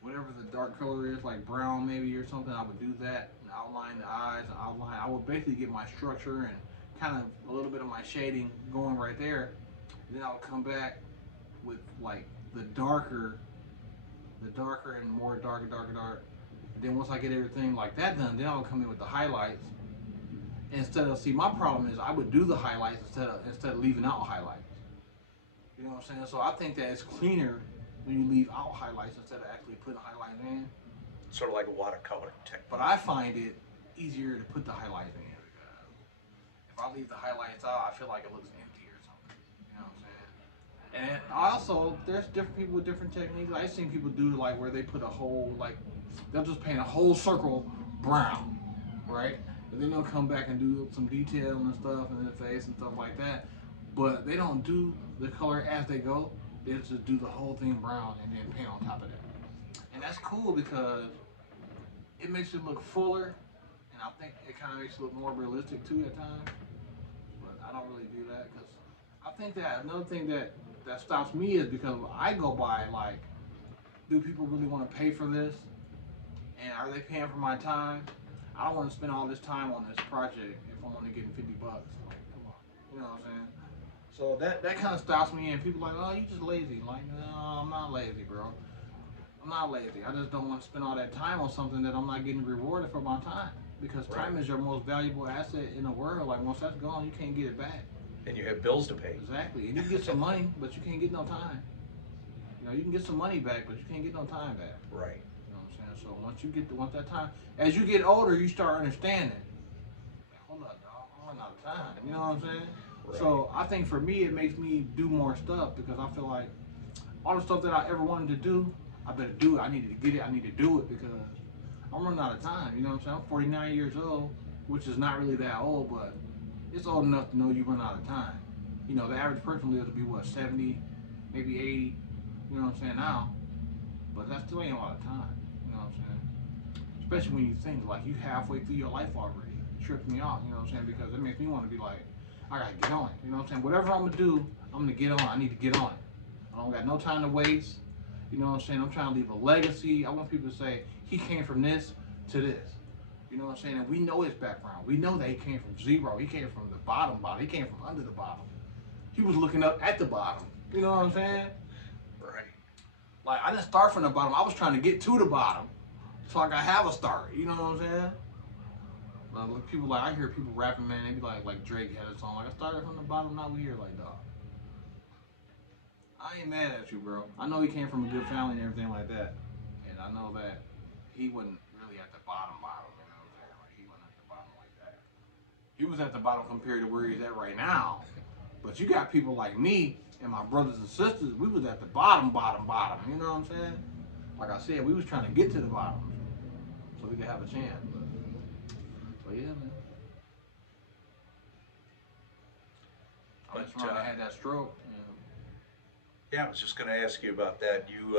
whatever the dark color is, like brown maybe or something. I would do that and outline the eyes and outline. I would basically get my structure and kind of a little bit of my shading going right there. And then I would come back with like the darker and more dark. And then once I get everything like that done, then I would come in with the highlights. Instead of, see, my problem is I would do the highlights instead of leaving out highlights. You know what I'm saying? So I think that it's cleaner when you leave out highlights instead of actually putting highlights in. Sort of like a watercolor technique. But I find it easier to put the highlights in. If I leave the highlights out, I feel like it looks empty or something. You know what I'm saying? And also, there's different people with different techniques. I've seen people do like where they put a whole, like, they'll just paint a whole circle brown, right? But then they'll come back and do some detail and stuff in the face and stuff like that. But they don't do the color as they go. They just do the whole thing brown and then paint on top of that. And that's cool because it makes it look fuller, and I think it kind of makes it look more realistic too at times. But I don't really do that because I think that another thing that stops me is because I go by like, do people really want to pay for this? And are they paying for my time? I don't want to spend all this time on this project if I'm only getting $50. Like, come on, you know what I'm saying? So that kind of stops me, and people are like, oh, you just lazy. Like, no, I'm not lazy, bro. I'm not lazy. I just don't want to spend all that time on something that I'm not getting rewarded for my time. Because time is your most valuable asset in the world. Like, once that's gone, you can't get it back. And you have bills to pay. Exactly. And you can get some money, but you can't get no time. You know, you can get some money back, but you can't get no time back. Right. You know what I'm saying? So once that time, as you get older, you start understanding. Like, hold up, dog. I'm running out of time. You know what I'm saying? Right. So I think for me, it makes me do more stuff because I feel like all the stuff that I ever wanted to do, I better do it. I needed to get it. I need to do it because I'm running out of time. You know what I'm saying? I'm 49 years old, which is not really that old, but it's old enough to know you run out of time. You know, the average person lives to be, what, 70, maybe 80, you know what I'm saying, now. But that still ain't a lot of time, you know what I'm saying? Especially when you think, like, you halfway through your life already. It trips me out, you know what I'm saying? Because it makes me want to be like, I gotta get on it, you know what I'm saying? Whatever I'm gonna do, I'm gonna get on. I need to get on it. I don't got no time to waste, you know what I'm saying? I'm trying to leave a legacy. I want people to say, he came from this to this. You know what I'm saying? And we know his background. We know that he came from zero. He came from the bottom. He came from under the bottom. He was looking up at the bottom. You know what I'm saying? Like, I didn't start from the bottom. I was trying to get to the bottom so I could have a start. You know what I'm saying? Like, people like I hear people rapping, man. They be like Drake had a song. Like, I started from the bottom, now we here. Like, dog, I ain't mad at you, bro. I know he came from a good family and everything like that, and I know that he wasn't really at the bottom. You know what I'm saying? Like, he wasn't at the bottom like that. He was at the bottom compared to where he's at right now. But you got people like me and my brothers and sisters. We was at the bottom. You know what I'm saying? Like I said, we was trying to get to the bottom so we could have a chance. So yeah, man. I But just remember I had that stroke. yeah, I was just going to ask you about that. You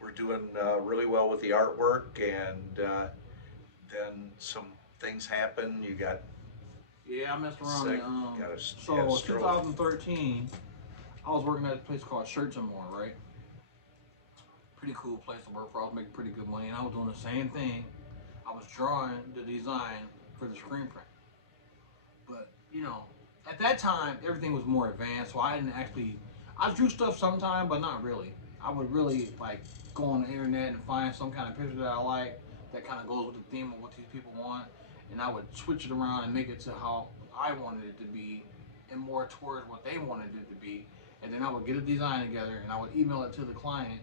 were doing really well with the artwork, and then some things happened. You got Yeah, I messed around. sick, had a So stroke. 2013, I was working at a place called Shirts and More, right? Pretty cool place to work for. I was making pretty good money, and I was doing the same thing. I was drawing the design for the screen print. But, you know, at that time, everything was more advanced, so I didn't actually. I drew stuff sometime, but not really. I would really, like, go on the internet and find some kind of picture that I like that kind of goes with the theme of what these people want, and I would switch it around and make it to how I wanted it to be and more towards what they wanted it to be. And then I would get a design together and I would email it to the client,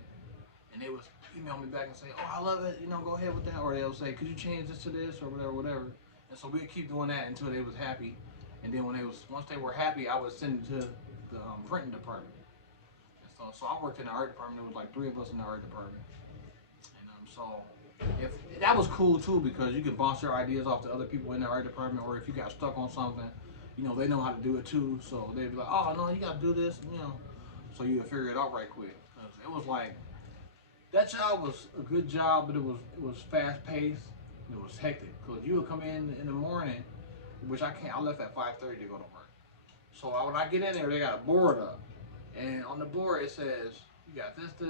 and they would email me back and say, "Oh, I love it. You know, go ahead with that." Or they'll say, "Could you change this to this or whatever, whatever." And so we'd keep doing that until they was happy. And then once they were happy, I would send it to the printing department. And so I worked in the art department. There was like three of us in the art department. And so if that was cool too because you could bounce your ideas off to other people in the art department, or if you got stuck on something, you know they know how to do it too. So they'd be like, "Oh no, you gotta do this," you know. So you would figure it out right quick. 'Cause it was like that job was a good job, but it was fast paced. It was hectic because you would come in the morning, which I can't. I left at 5:30 to go to work. So when I get in there, they got a board up, and on the board it says you got this that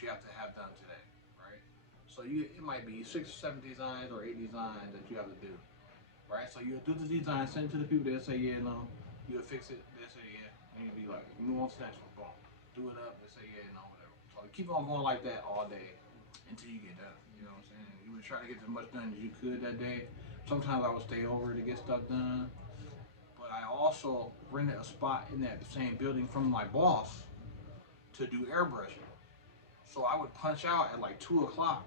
you have to have done today, right? So it might be 6 or 7 designs or 8 designs that you have to do, right? So you'll do the design, send it to the people. They'll say yeah, no. You'll fix it. They'll say yeah, and you'll be like, move on to the next one. Boom, do it up. They say yeah, no, whatever. So you keep on going like that all day until you get done. You know what I'm saying? You would try to get as much done as you could that day. Sometimes I would stay over to get stuff done. But I also rented a spot in that same building from my boss to do airbrushing. So I would punch out at like 2 o'clock.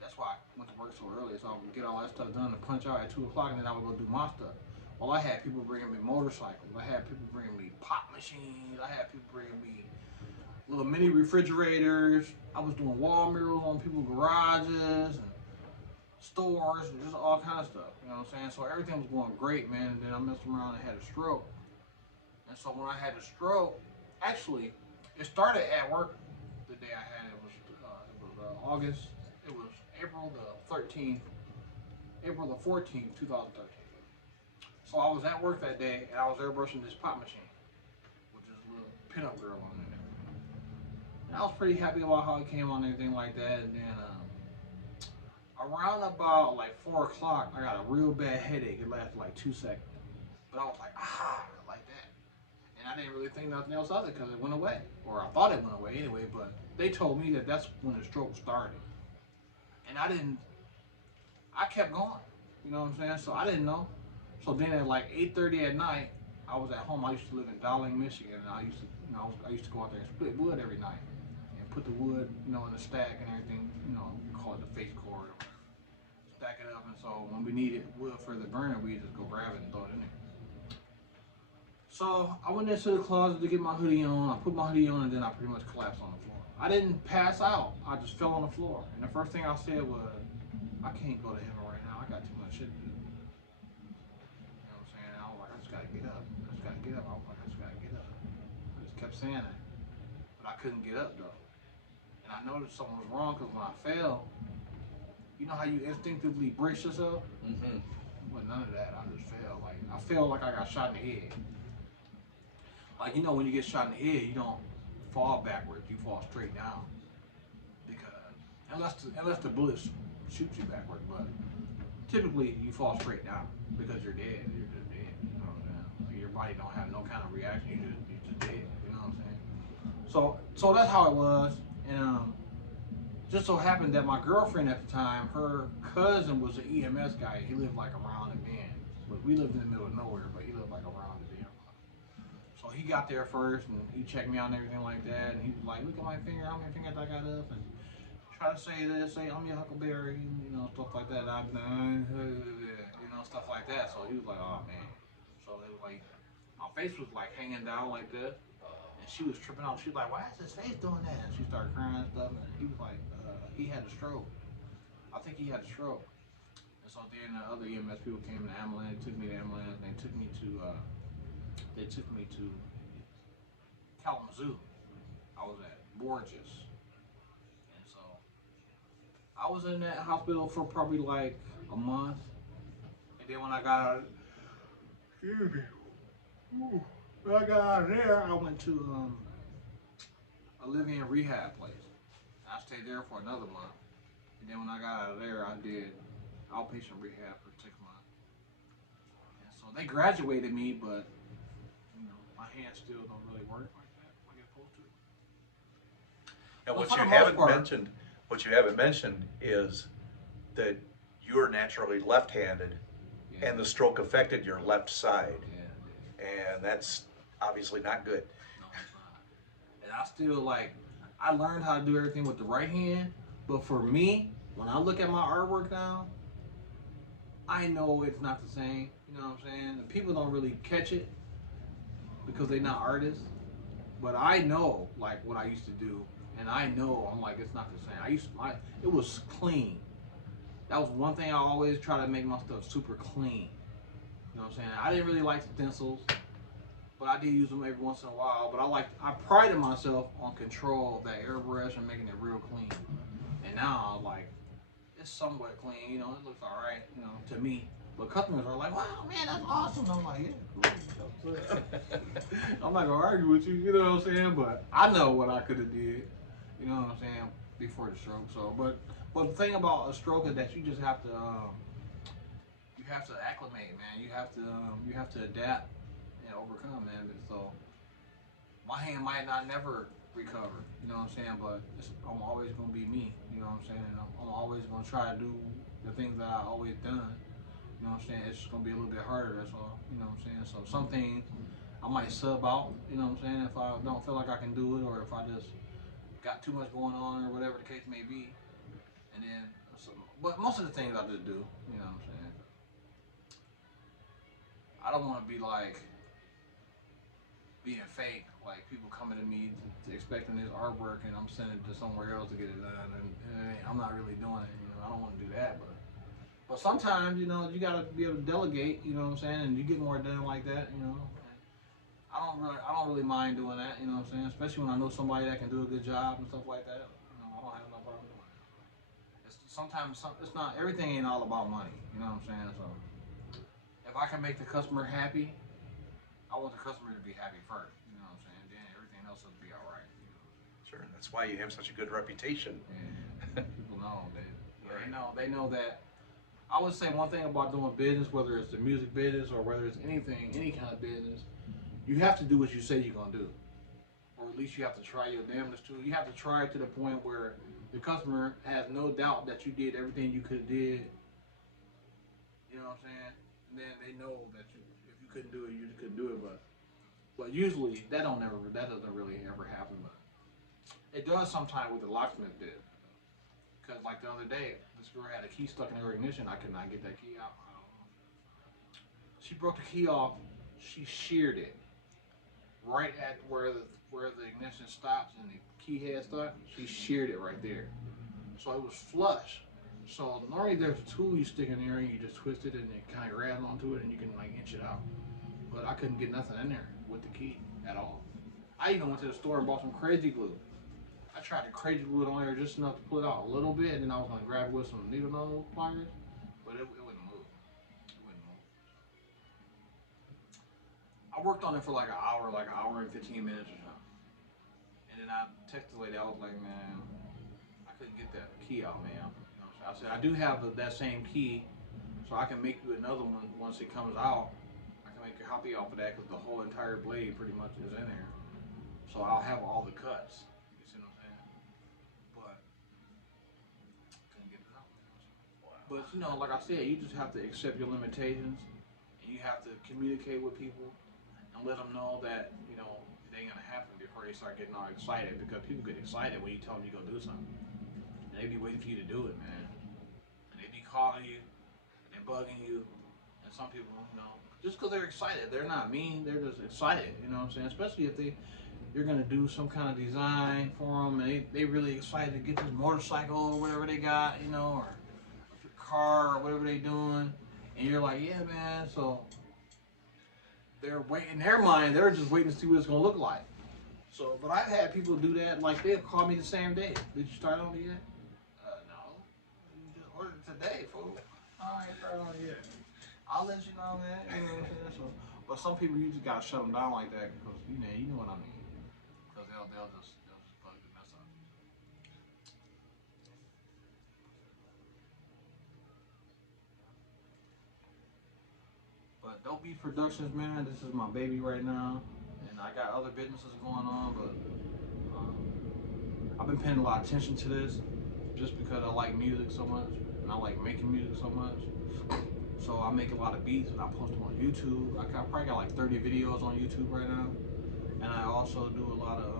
That's why I went to work so early, so I would get all that stuff done and punch out at 2 o'clock, and then I would go do my stuff. Well, I had people bringing me motorcycles. I had people bringing me pop machines. I had people bringing me little mini refrigerators. I was doing wall murals on people's garages and stores and just all kind of stuff. You know what I'm saying? So everything was going great, man. And then I messed around and had a stroke. And so when I had a stroke, actually, it started at work. The day I had it was August. It was April the 13th, April the 14th, 2013. So I was at work that day and I was airbrushing this pop machine with this little pinup girl on it. And I was pretty happy about how it came on and everything like that. And then around about like 4 o'clock, I got a real bad headache. It lasted like 2 seconds. But I was like, like that. And I didn't really think nothing else of it because it went away. Or I thought it went away anyway, but they told me that that's when the stroke started. And I kept going. You know what I'm saying? So I didn't know. So then at like 8:30 at night, I was at home. I used to live in Darling, Michigan, and I used to go out there and split wood every night and put the wood, in a stack and everything. We call it the face cord or whatever. Stack it up, and so when we needed wood for the burner, we just go grab it and throw it in there. So I went into the closet to get my hoodie on. I put my hoodie on, and then I pretty much collapsed on the floor. I didn't pass out. I just fell on the floor, and the first thing I said was, "I can't go to heaven right now. I got too much shit to do." You know what I'm saying? I was like, "I just gotta get up. I just gotta get up." I was like, "I just gotta get up." I just kept saying that, but I couldn't get up though. And I noticed something was wrong because when I fell, you know how you instinctively brace yourself? Mm-hmm. But none of that. I just fell. Like I felt like I got shot in the head. Like when you get shot in the head, you don't fall backwards. You fall straight down because unless the bullet shoots you backwards, but typically you fall straight down because you're dead. You're just dead. You know what I'm saying? Like your body don't have no kind of reaction. You just dead. You know what I'm saying? So that's how it was, and just so happened that my girlfriend at the time, her cousin was an EMS guy. He lived like around the bend, but we lived in the middle of nowhere, but he lived like around the bend. So he got there first, and he checked me out and everything like that. And he was like, "Look at my finger, how many fingers I got up?" And try to say this, say I'm your Huckleberry, stuff like that. Stuff like that. So he was like, "Oh man." So it was like, my face was like hanging down like this, and she was tripping out. She was like, "Why is his face doing that?" And she started crying and stuff. And he was like, "He had a stroke. I think he had a stroke." And so then the other EMS people came in the ambulance, took me to the ambulance, and they took me to Kalamazoo. I was at Borges, and so I was in that hospital for probably like a month, and then when I got out, excuse me, when I got out of there, I went to a living rehab place. I stayed there for another month, and then when I got out of there, I did outpatient rehab for 6 months. And so they graduated me, but my hands still don't really work like that like it's supposed to. And But for the most part, what you haven't mentioned is that you're naturally left-handed, yeah, and the stroke affected your left side, yeah, and that's obviously not good. no, it's not. And I still like, I learned how to do everything with the right hand, but for me, when I look at my artwork now, I know it's not the same. You know what I'm saying? And people don't really catch it because they're not artists. But I know like what I used to do, and I know I'm like it's not the same. It was clean. That was one thing I always try to make my stuff super clean. You know what I'm saying? I didn't really like stencils, but I did use them every once in a while. But I prided myself on control of that airbrush and making it real clean. And now like it's somewhat clean. It looks all right. To me. But customers are like, "Wow, man, that's awesome." I'm like, "Yeah, cool." I'm not gonna argue with you. You know what I'm saying? But I know what I could have did. You know what I'm saying? Before the stroke. So, but the thing about a stroke is that you have to acclimate, man. You have to adapt and overcome, man. So my hand might not never recover. You know what I'm saying? But I'm always gonna be me. You know what I'm saying? And I'm always gonna try to do the things that I always done. You know what I'm saying? It's just gonna be a little bit harder. That's all. You know what I'm saying? So some things I might sub out. You know what I'm saying? If I don't feel like I can do it, or if I just got too much going on, or whatever the case may be. And then, but most of the things I just do. You know what I'm saying? I don't want to be like being fake, like people coming to me to expecting this artwork and I'm sending it to somewhere else to get it done, and I'm not really doing it. I don't want to do that, but sometimes you gotta be able to delegate. You know what I'm saying, and you get more done like that. I don't really mind doing that. You know what I'm saying, especially when I know somebody that can do a good job and stuff like that. I don't have no problem doing that. It's not everything ain't all about money. You know what I'm saying, so if I can make the customer happy, I want the customer to be happy first. You know what I'm saying? Then everything else will be all right. Sure, that's why you have such a good reputation. And people know Right. they know that. I would say one thing about doing business, whether it's the music business or whether it's anything, any kind of business, you have to do what you say you're gonna do, or at least you have to try your damnedest to. You have to try it to the point where the customer has no doubt that you did everything you could have did. You know what I'm saying? And then they know that if you couldn't do it, you couldn't do it. But usually that doesn't really ever happen. But it does sometimes with the locksmith bit. Because like the other day, this girl had a key stuck in her ignition. I could not get that key out. She broke the key off. She sheared it right at where the ignition stops and the key head stuck. She sheared it right there, so it was flush. So normally there's a tool you stick in there and you just twist it and it kind of grabs onto it and you can like inch it out. But I couldn't get nothing in there with the key at all. I even went to the store and bought some crazy glue. I tried to crazy glue it on there just enough to pull it out a little bit, and then I was gonna grab it with some needle nose pliers, but it wouldn't move. It wouldn't move. I worked on it for like an hour and 15 minutes or something. And then I texted the lady. I was like, "Man, I couldn't get that key out, man." I said, "I do have that same key, so I can make you another one once it comes out. I can make a copy off of that because the whole entire blade pretty much is in there." So I'll have all the cuts. You see what I'm saying? But couldn't get it out. But you know, like I said, you just have to accept your limitations, and you have to communicate with people and let them know that you know it ain't gonna happen before they start getting all excited. Because people get excited when you tell them you gonna do something, and they be waiting for you to do it, man. And they be calling you and bugging you. And some people, you know, just because they're excited, they're not mean. They're just excited. You know what I'm saying? Especially if they're gonna do some kind of design for them, and they really excited to get this motorcycle or whatever they got, you know, or car or whatever they doing, and you're like, yeah, man. So they're waiting in their mind. They're just waiting to see what it's gonna look like. So, but I've had people do that. Like they'll call me the same day. Did you start on it yet? No. You just ordered it today, fool. I ain't started on it yet. I'll let you know, man. You know what I'm saying? So, but some people you just gotta shut them down like that because you know what I mean. Because they'll just bug the mess up. But Dope Beats Productions, man, this is my baby right now, and I got other businesses going on, but I've been paying a lot of attention to this just because I like music so much, and I like making music so much. So I make a lot of beats and I post them on YouTube. Probably got like 30 videos on YouTube right now, and I also do a lot of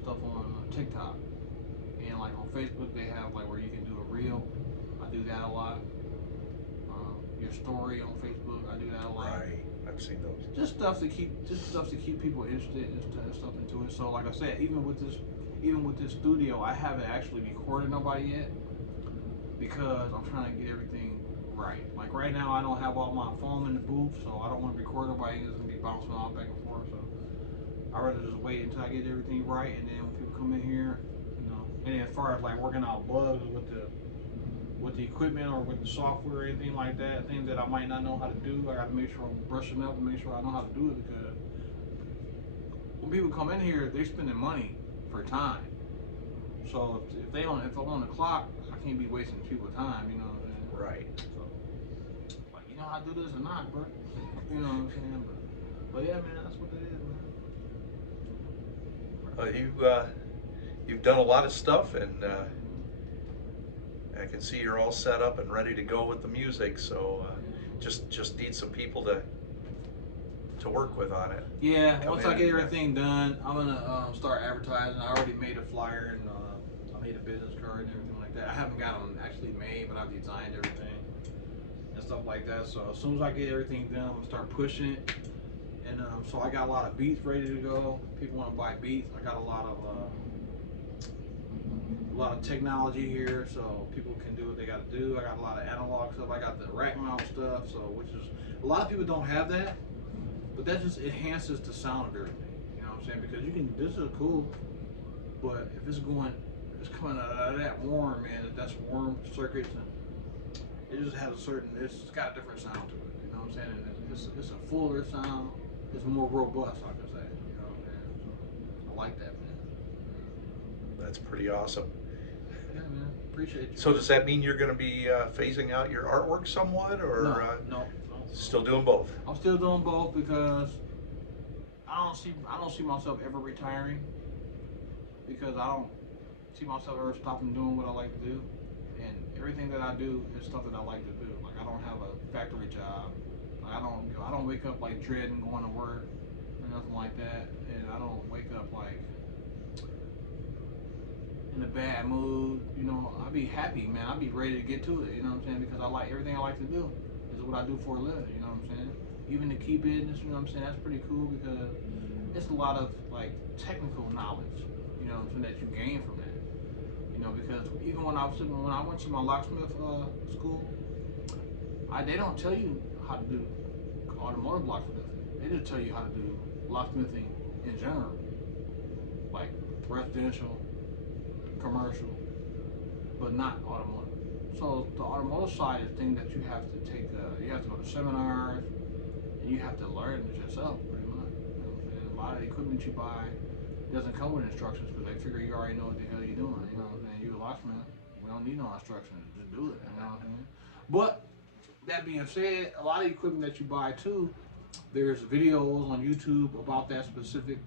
stuff on TikTok, and like on Facebook they have like where you can do a reel. I do that a lot. Your story on Facebook, I do that a lot. Right, I've seen those. Just stuff to keep people interested and stuff into it. So like I said, even with this studio, I haven't actually recorded nobody yet because I'm trying to get everything right. Like right now, I don't have all my foam in the booth, so I don't want to record nobody. It's gonna be bouncing off back and forth. So I'd rather just wait until I get everything right, and then when people come in here, you know. And then as far as like working out bugs with the equipment or with the software or anything like that, things that I might not know how to do, I got to make sure I'm brushing up and make sure I know how to do it because when people come in here, they're spending money for time. So if I'm on the clock, I can't be wasting people's time, you know what I'm saying? Right. So, like, you know how to do this or not, bro? You know what I'm saying? But yeah, man, that's what it is, man. You've done a lot of stuff, and I can see you're all set up and ready to go with the music. So just need some people to work with on it. Yeah, Come once in I get and, everything done, I'm gonna start advertising. I already made a flyer and I made a business card and everything like that. I haven't got them actually made, but I've designed everything and stuff like that. So as soon as I get everything done, I'm gonna start pushing it. And so I got a lot of beats ready to go. People want to buy beats. I got a lot of technology here, so people can do what they got to do. I got a lot of analog stuff. I got the rack mount stuff, so which is a lot of people don't have that. But that just enhances the sound of everything. You know what I'm saying? Because this is cool, but if it's coming out of that warm, man, that's warm circuits, and it just has it's got a different sound to it. You know what I'm saying? And it's a fuller sound. It's more robust, I could say. You know what I'm saying? So I like that, man. that's pretty awesome. Yeah, man. Appreciate you. So does that mean you're going to be phasing out your artwork somewhat, or No. still doing both? I'm still doing both because I don't see myself ever retiring because I don't see myself ever stopping doing what I like to do, and everything that I do is stuff that I like to do. Like I don't have a factory job. Like, I don't wake up like dreading going to work or nothing like that, and I don't wake up like in a bad mood. You know, I be happy, man. I be ready to get to it. You know what I'm saying? Because I like everything I like to do. Is what I do for a living. You know what I'm saying? Even the key business. You know what I'm saying? That's pretty cool because it's a lot of like technical knowledge. You know what I'm saying? That you gain from that. You know, because even when I went to my locksmith school, they don't tell you how to do automotive locksmithing. They just tell you how to do locksmithing in general, like residential, commercial, but not automotive. So the automotive side is thing that you have to take. You have to go to seminars, and you have to learn it yourself, pretty much. You know what I'm saying? A lot of the equipment you buy doesn't come with instructions because they figure you already know what the hell you're doing. You know what I'm saying? You're a locksmith. We don't need no instructions. Just do it. You know what I'm saying? But that being said, a lot of equipment that you buy too, There's videos on YouTube about that specific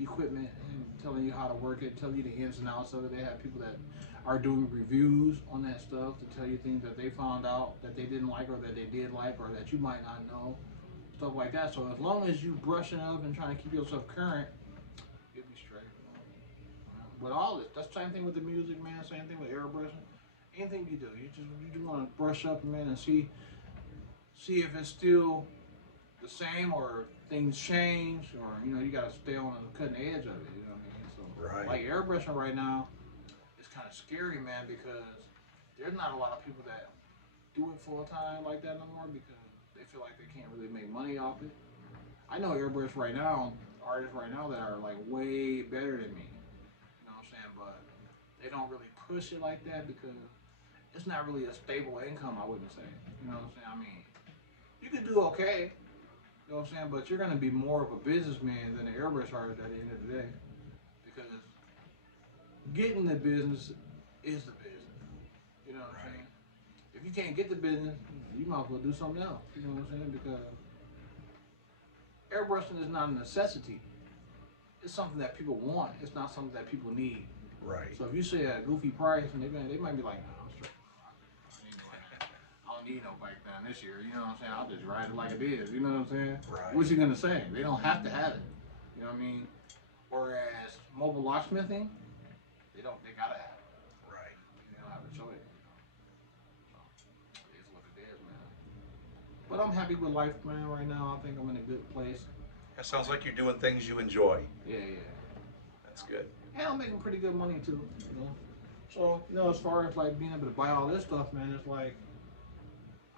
equipment and telling you how to work it, telling you the ins and outs of it. They have people that are doing reviews on that stuff to tell you things that they found out that they didn't like or that they did like or that you might not know, stuff like that. So as long as you brushing up and trying to keep yourself current, you'll be straight. With all this, that's the same thing with the music, man. Same thing with airbrushing. Anything you do, you just want to brush up, man, and see if it's still the same or things change or you got to stay on the cutting edge of it. You know what I mean? So Right. like airbrushing right now, it's kind of scary, man, because there's not a lot of people that do it full time like that no more because they feel like they can't really make money off it. I know airbrush right now, artists right now that are like way better than me. You know what I'm saying? But they don't really push it like that because it's not really a stable income. I wouldn't say. You know what I'm saying? I mean, you could do okay. You know what I'm saying? But you're gonna be more of a businessman than an airbrush artist at the end of the day. Because getting the business is the business. You know what I'm saying? If you can't get the business, you might as well do something else. You know what I'm saying? Because airbrushing is not a necessity. It's something that people want. It's not something that people need. Right. So if you say a goofy price, and they might be like, "No, I'm straight. I don't need no bike down this year." You know what I'm saying? I'll just ride it like it is. You know what I'm saying? Right. What's he gonna say? They don't have to have it. You know what I mean? Whereas mobile locksmithing, they gotta have it. Right. They don't have a choice. So it is what it is, man. But I'm happy with life, man. Right now, I think I'm in a good place. It sounds like you're doing things you enjoy. Yeah. That's good. And I'm making pretty good money too. So as far as like being able to buy all this stuff, man, it's like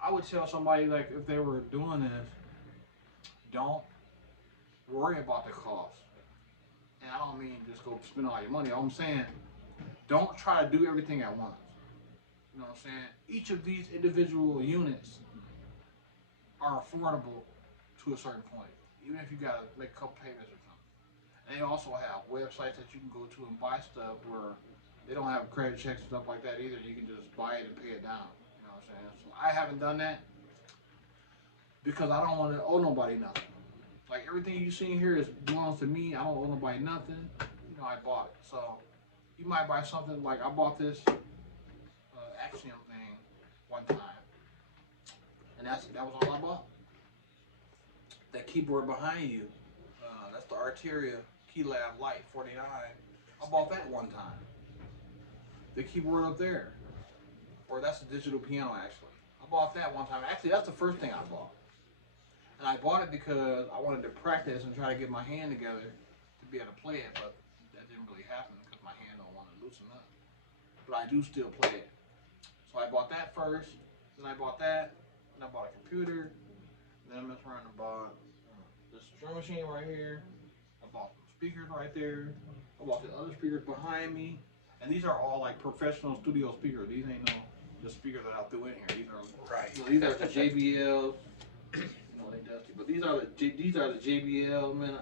I would tell somebody like if they were doing this, don't worry about the cost. And I don't mean just go spend all your money. All I'm saying, don't try to do everything at once. You know what I'm saying? Each of these individual units are affordable to a certain point, even if you gotta make a couple payments or something. And they also have websites that you can go to and buy stuff where they don't have credit checks and stuff like that either. You can just buy it and pay it down. You know what I'm saying? So I haven't done that because I don't want to owe nobody nothing. Like everything you see here is belongs to me. I don't owe nobody nothing. I bought it. So you might buy something like I bought this Axiom thing one time, and that was all I bought. That keyboard behind you, that's the Arteria Keylab Lite 49. I bought that one time. The keyboard up there, or that's a digital piano actually. I bought that one time. Actually, that's the first thing I bought. And I bought it because I wanted to practice and try to get my hand together to be able to play it, but that didn't really happen because my hand don't want to loosen up. But I do still play it. So I bought that first, then I bought that, then I bought a computer, then I messed around and bought this drum machine right here. I bought some speakers right there. I bought the other speakers behind me. And these are all like professional studio speakers. These ain't no just speakers that I threw in here. These are Right. these are the JBLs. They dusty, but these are the JBL, man.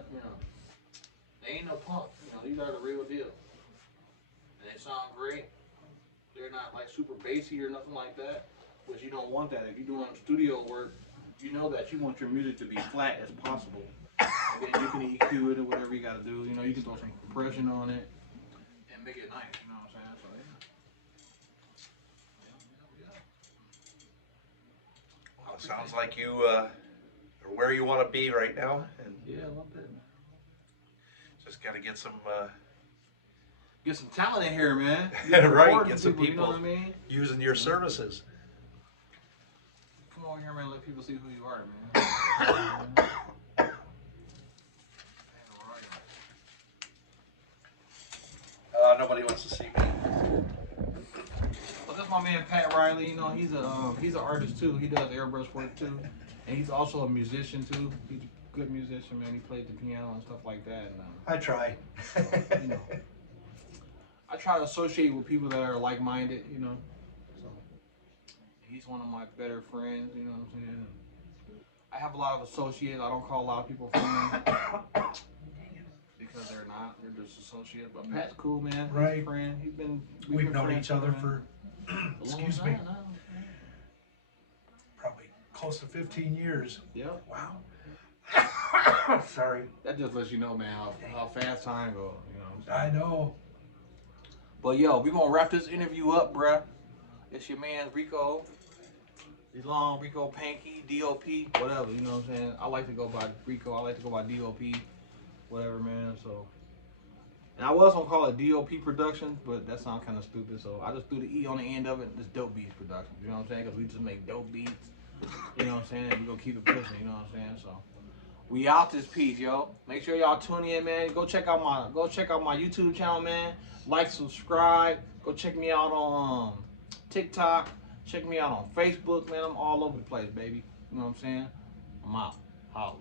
They ain't no punk. These are the real deal, and they sound great. They're not like super bassy or nothing like that, which you don't want that. If you're doing studio work, you know that you want your music to be flat as possible. And then you can EQ it or whatever you got to do. You can throw some compression on it and make it nice. You know what I'm saying? So yeah. Well, it sounds like you are where you want to be right now, and Yeah, I love that. just got to get some Get some talent in here, man. right. Get some people, people you know what I mean? using your services. Come on here, man. Let people see who you are, man. Nobody wants to see me. Well, that's my man Pat Reiley. He's an artist too. He does airbrush work too, and he's also a musician too. He's a good musician, man. He played the piano and stuff like that. And, I try. I try to associate with people that are like-minded. So he's one of my better friends. You know what I'm saying? I have a lot of associates. I don't call a lot of people friends because they're not. They're just associates. But Pat's cool, man. Right. He's a friend. We've been known friends each other man. for, A long excuse me, time now. probably close to 15 years. Yep. Wow. Sorry. That just lets you know, man, how fast time goes. You know what I'm saying? I know. But yo, we gonna wrap this interview up, bruh. It's your man Rico. Long Rico Panky, DOP, whatever, you know what I'm saying? I like to go by Rico, I like to go by DOP, whatever, man. So, and I was gonna call it DOP Productions, but that sounds kind of stupid. So I just threw the E on the end of it. It's Dope Beats Productions, you know what I'm saying? Because we just make dope beats, you know what I'm saying? And we gonna keep it pushing, you know what I'm saying? So we out this piece, yo. Make sure y'all tune in, man. Go check out my YouTube channel, man. Like, subscribe. Go check me out on TikTok. Check me out on Facebook, man. I'm all over the place, baby. You know what I'm saying? I'm out. Holla.